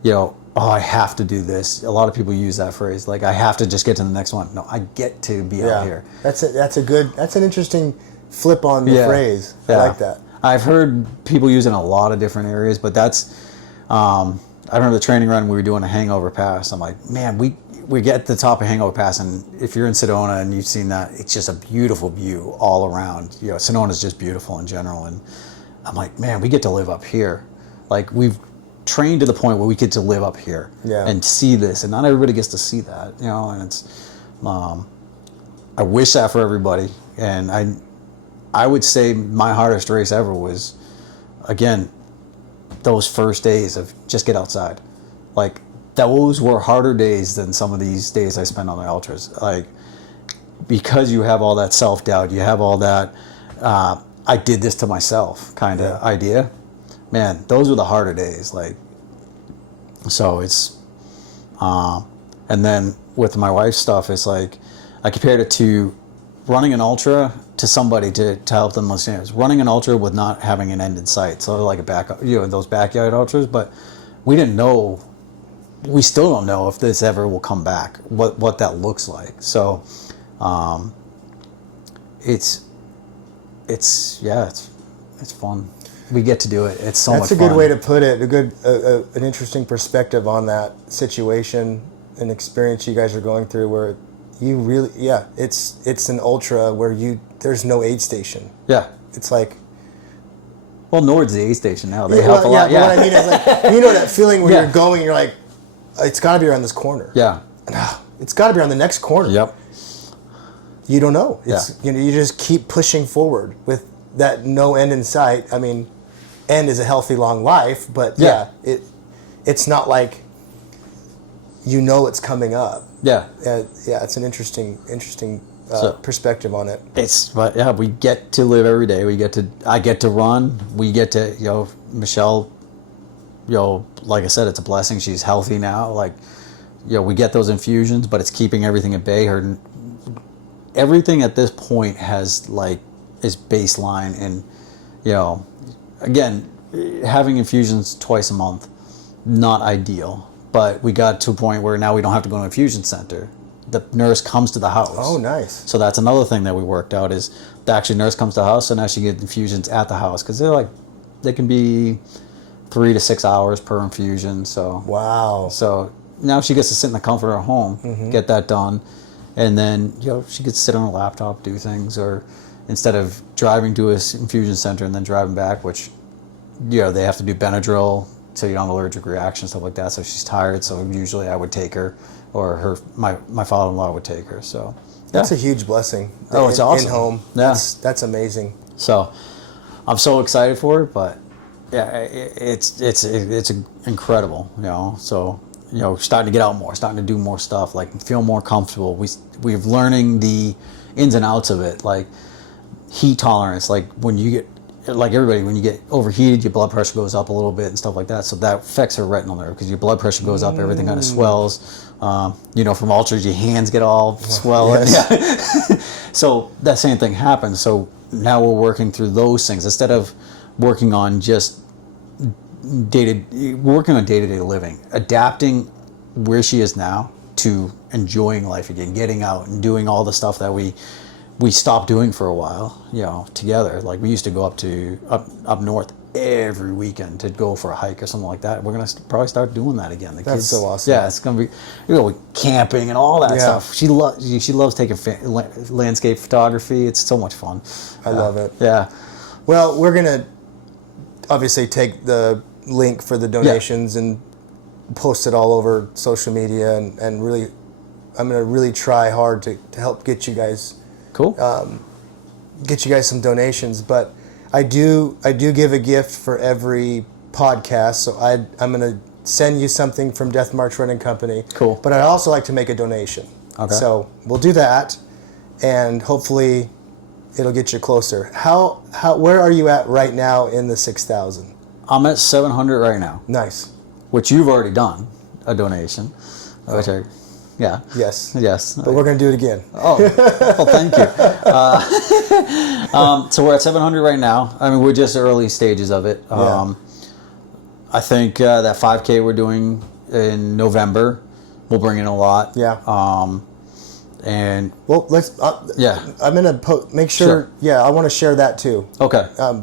oh, I have to do this. A lot of people use that phrase, like I have to just get to the next one. No, I get to be out here. That's an interesting flip on the phrase. I like that. I've heard people use it in a lot of different areas, but that's I remember the training run we were doing a hangover pass. I'm like, man, we get to the top of hangover pass, and if you're in Sedona and you've seen that, it's just a beautiful view all around. Sedona's just beautiful in general, and I'm like, man, we get to live up here. Like we've trained to the point where we get to live up here and see this, and not everybody gets to see that, and it's I wish that for everybody. And I would say my hardest race ever was, again, those first days of just get outside. Like those were harder days than some of these days I spent on the ultras, like because you have all that self-doubt, you have all that I did this to myself kind of idea. Man, those were the harder days. Like, so it's, and then with my wife's stuff, it's like, I compared it to running an ultra to somebody to help them understand. It's running an ultra with not having an end in sight. So like those backyard ultras, but we didn't know, we still don't know if this ever will come back, what that looks like. So, it's fun. We get to do it. It's so much fun. That's a good way to put it. An interesting perspective on that situation and experience you guys are going through, where you really, it's an ultra where there's no aid station. Yeah. It's like, well, Nord's the aid station now. They help a lot. Yeah. But what I mean is, like, that feeling where you're going, you're like, it's got to be around this corner. Yeah. It's got to be around the next corner. Yep. You don't know. It's you just keep pushing forward with that no end in sight. I mean, end is a healthy long life, but it's not like it's coming up. Yeah. It's an interesting perspective on it. But we get to live every day. I get to run. We get to, Michelle, like I said, it's a blessing. She's healthy now. Like, we get those infusions, but it's keeping everything at bay. Everything at this point is baseline, and again, having infusions twice a month, not ideal, but we got to a point where now we don't have to go to an infusion center. The nurse comes to the house. Oh, nice. So that's another thing that we worked out, is the actual nurse comes to the house, so now she gets infusions at the house, because they can be 3 to 6 hours per infusion. So wow. So now she gets to sit in the comfort of her home, get that done. And then, she could sit on a laptop, do things, or instead of driving to an infusion center and then driving back, which, they have to do Benadryl so you don't have allergic reaction, stuff like that. So she's tired. So usually I would take her, or my father-in-law would take her. So that's a huge blessing. Oh, it's awesome. In home. Yeah. That's amazing. So I'm so excited for it, but it's incredible, So, starting to get out more, starting to do more stuff, like feel more comfortable. We're learning the ins and outs of it, like heat tolerance. Like when you get, like everybody, when you get overheated, your blood pressure goes up a little bit and stuff like that. So that affects your retinal nerve, because your blood pressure goes up, everything kind of swells. From ultras, your hands get all swollen. Yes. Yeah. So that same thing happens. So now we're working through those things instead of working on just day-to-day living, adapting where she is now to enjoying life again, getting out and doing all the stuff that we stopped doing for a while, together. Like we used to go up north every weekend to go for a hike or something like that. We're gonna probably start doing that again. The That's kids, so awesome. Yeah, it's gonna be camping and all that stuff. She loves taking landscape photography. It's so much fun. I love it. Yeah. Well, we're gonna obviously take the link for the donations and post it all over social media, and really, I'm gonna really try hard to help get you guys Cool. Get you guys some donations. But I do give a gift for every podcast. So I'm going to send you something from Death March Running Company. Cool. But I'd also like to make a donation. Okay. So we'll do that, and hopefully it'll get you closer. Where are you at right now in the 6,000? I'm at 700 right now. Nice. Which you've already done a donation. Which yeah. Yes. Yes. But we're going to do it again. Oh, well, thank you. So we're at 700 right now. I mean, we're just early stages of it. Yeah. I think that 5K we're doing in November will bring in a lot. Yeah. And well, let's. yeah. I'm gonna make sure. Sure. Yeah, I want to share that too. Okay. I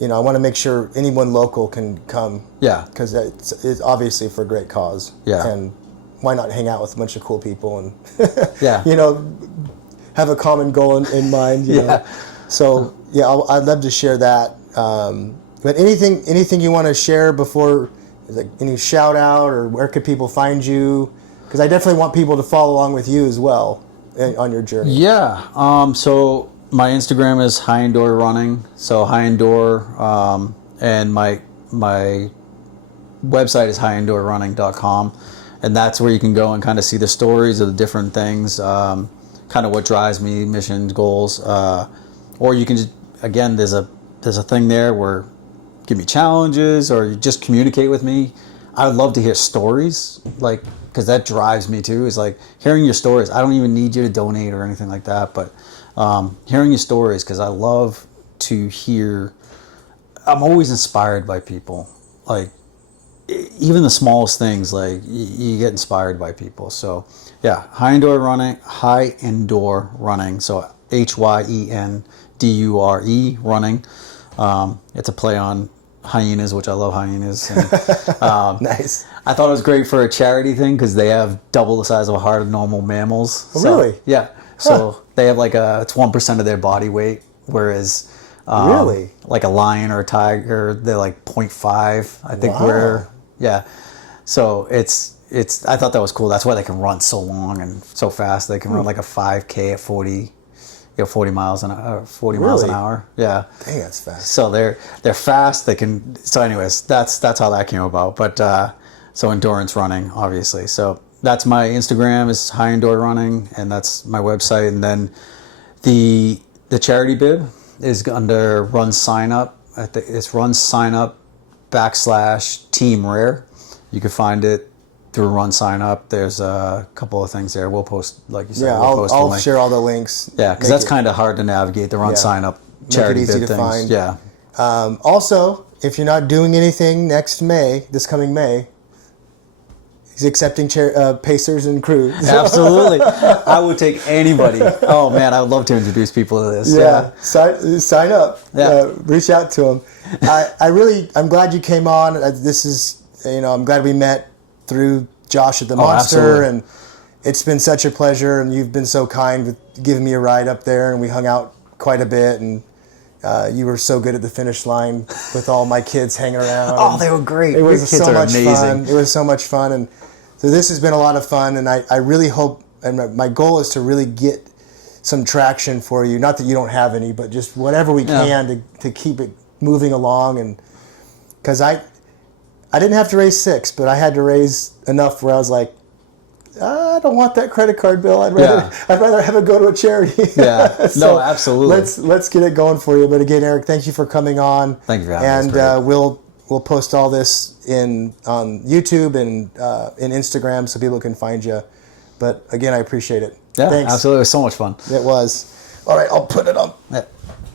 want to make sure anyone local can come. Yeah. Because it's obviously for a great cause. Yeah. And why not hang out with a bunch of cool people and yeah. have a common goal in mind. You know? So yeah, I'd love to share that. But anything you want to share before, like any shout out, or where could people find you? Because I definitely want people to follow along with you as well on your journey. Yeah. So my Instagram is High Indoor Running. So High Indoor, and my website is highindoorrunning.com, and that's where you can go and kind of see the stories of the different things, kind of what drives me, missions, goals, or you can just, again, there's a thing there where give me challenges or you just communicate with me. I would love to hear stories, like, because that drives me too, is like hearing your stories. I don't even need you to donate or anything like that, but hearing your stories, because I love to hear. I'm always inspired by people, like even the smallest things, like you get inspired by people. So yeah, High Indoor Running, so HYENDURE running. It's a play on hyenas, which I love hyenas. And, Nice. I thought it was great for a charity thing because they have double the size of a heart of normal mammals. Oh, really? Yeah. So they have it's 1% of their body weight, whereas really, like a lion or a tiger, they're like 0.5. I think Wow. So it's I thought that was cool. That's why they can run so long and so fast. They can run like a 5K at 40 miles an hour. Yeah. Dang, that's fast. So they're fast. They can. So anyways, that's how that came about. But so endurance running, obviously. So that's my Instagram is High Indoor Running, and that's my website. And then the charity bib is under Run Sign Up. It's Run Sign Up / Team Rare. You can find it through Run Sign Up. There's a couple of things there. We'll post, like you said. Yeah, I'll share all the links. Yeah, because that's kind of hard to navigate, the Run Sign Up charity bid things. Find. Yeah. Also, if you're not doing anything this coming May, he's accepting pacers and crews. Absolutely. I would take anybody. Oh man, I would love to introduce people to this. Yeah. Sign up. Yeah. Reach out to him. I'm glad you came on. I'm glad we met through Josh at the Monster, absolutely. and it's been such a pleasure, and you've been so kind with giving me a ride up there, and we hung out quite a bit, and you were so good at the finish line with all my kids hanging around. Oh, they were great. It was Your kids so are much amazing. fun. It was so much fun, and so this has been a lot of fun, and I really hope, and my goal is to really get some traction for you. Not that you don't have any, but just whatever we can to keep it moving along, and because I didn't have to raise 6, but I had to raise enough where I was like, I don't want that credit card bill. I'd rather have it go to a charity. Yeah. So No, absolutely. Let's get it going for you. But again, Eric, thank you for coming on. Thank you for having me. And we'll post all this on YouTube and in Instagram so people can find you. But again, I appreciate it. Yeah, Thanks. absolutely. It was so much fun. It was. All right, I'll put it on. Yeah.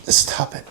Stop it.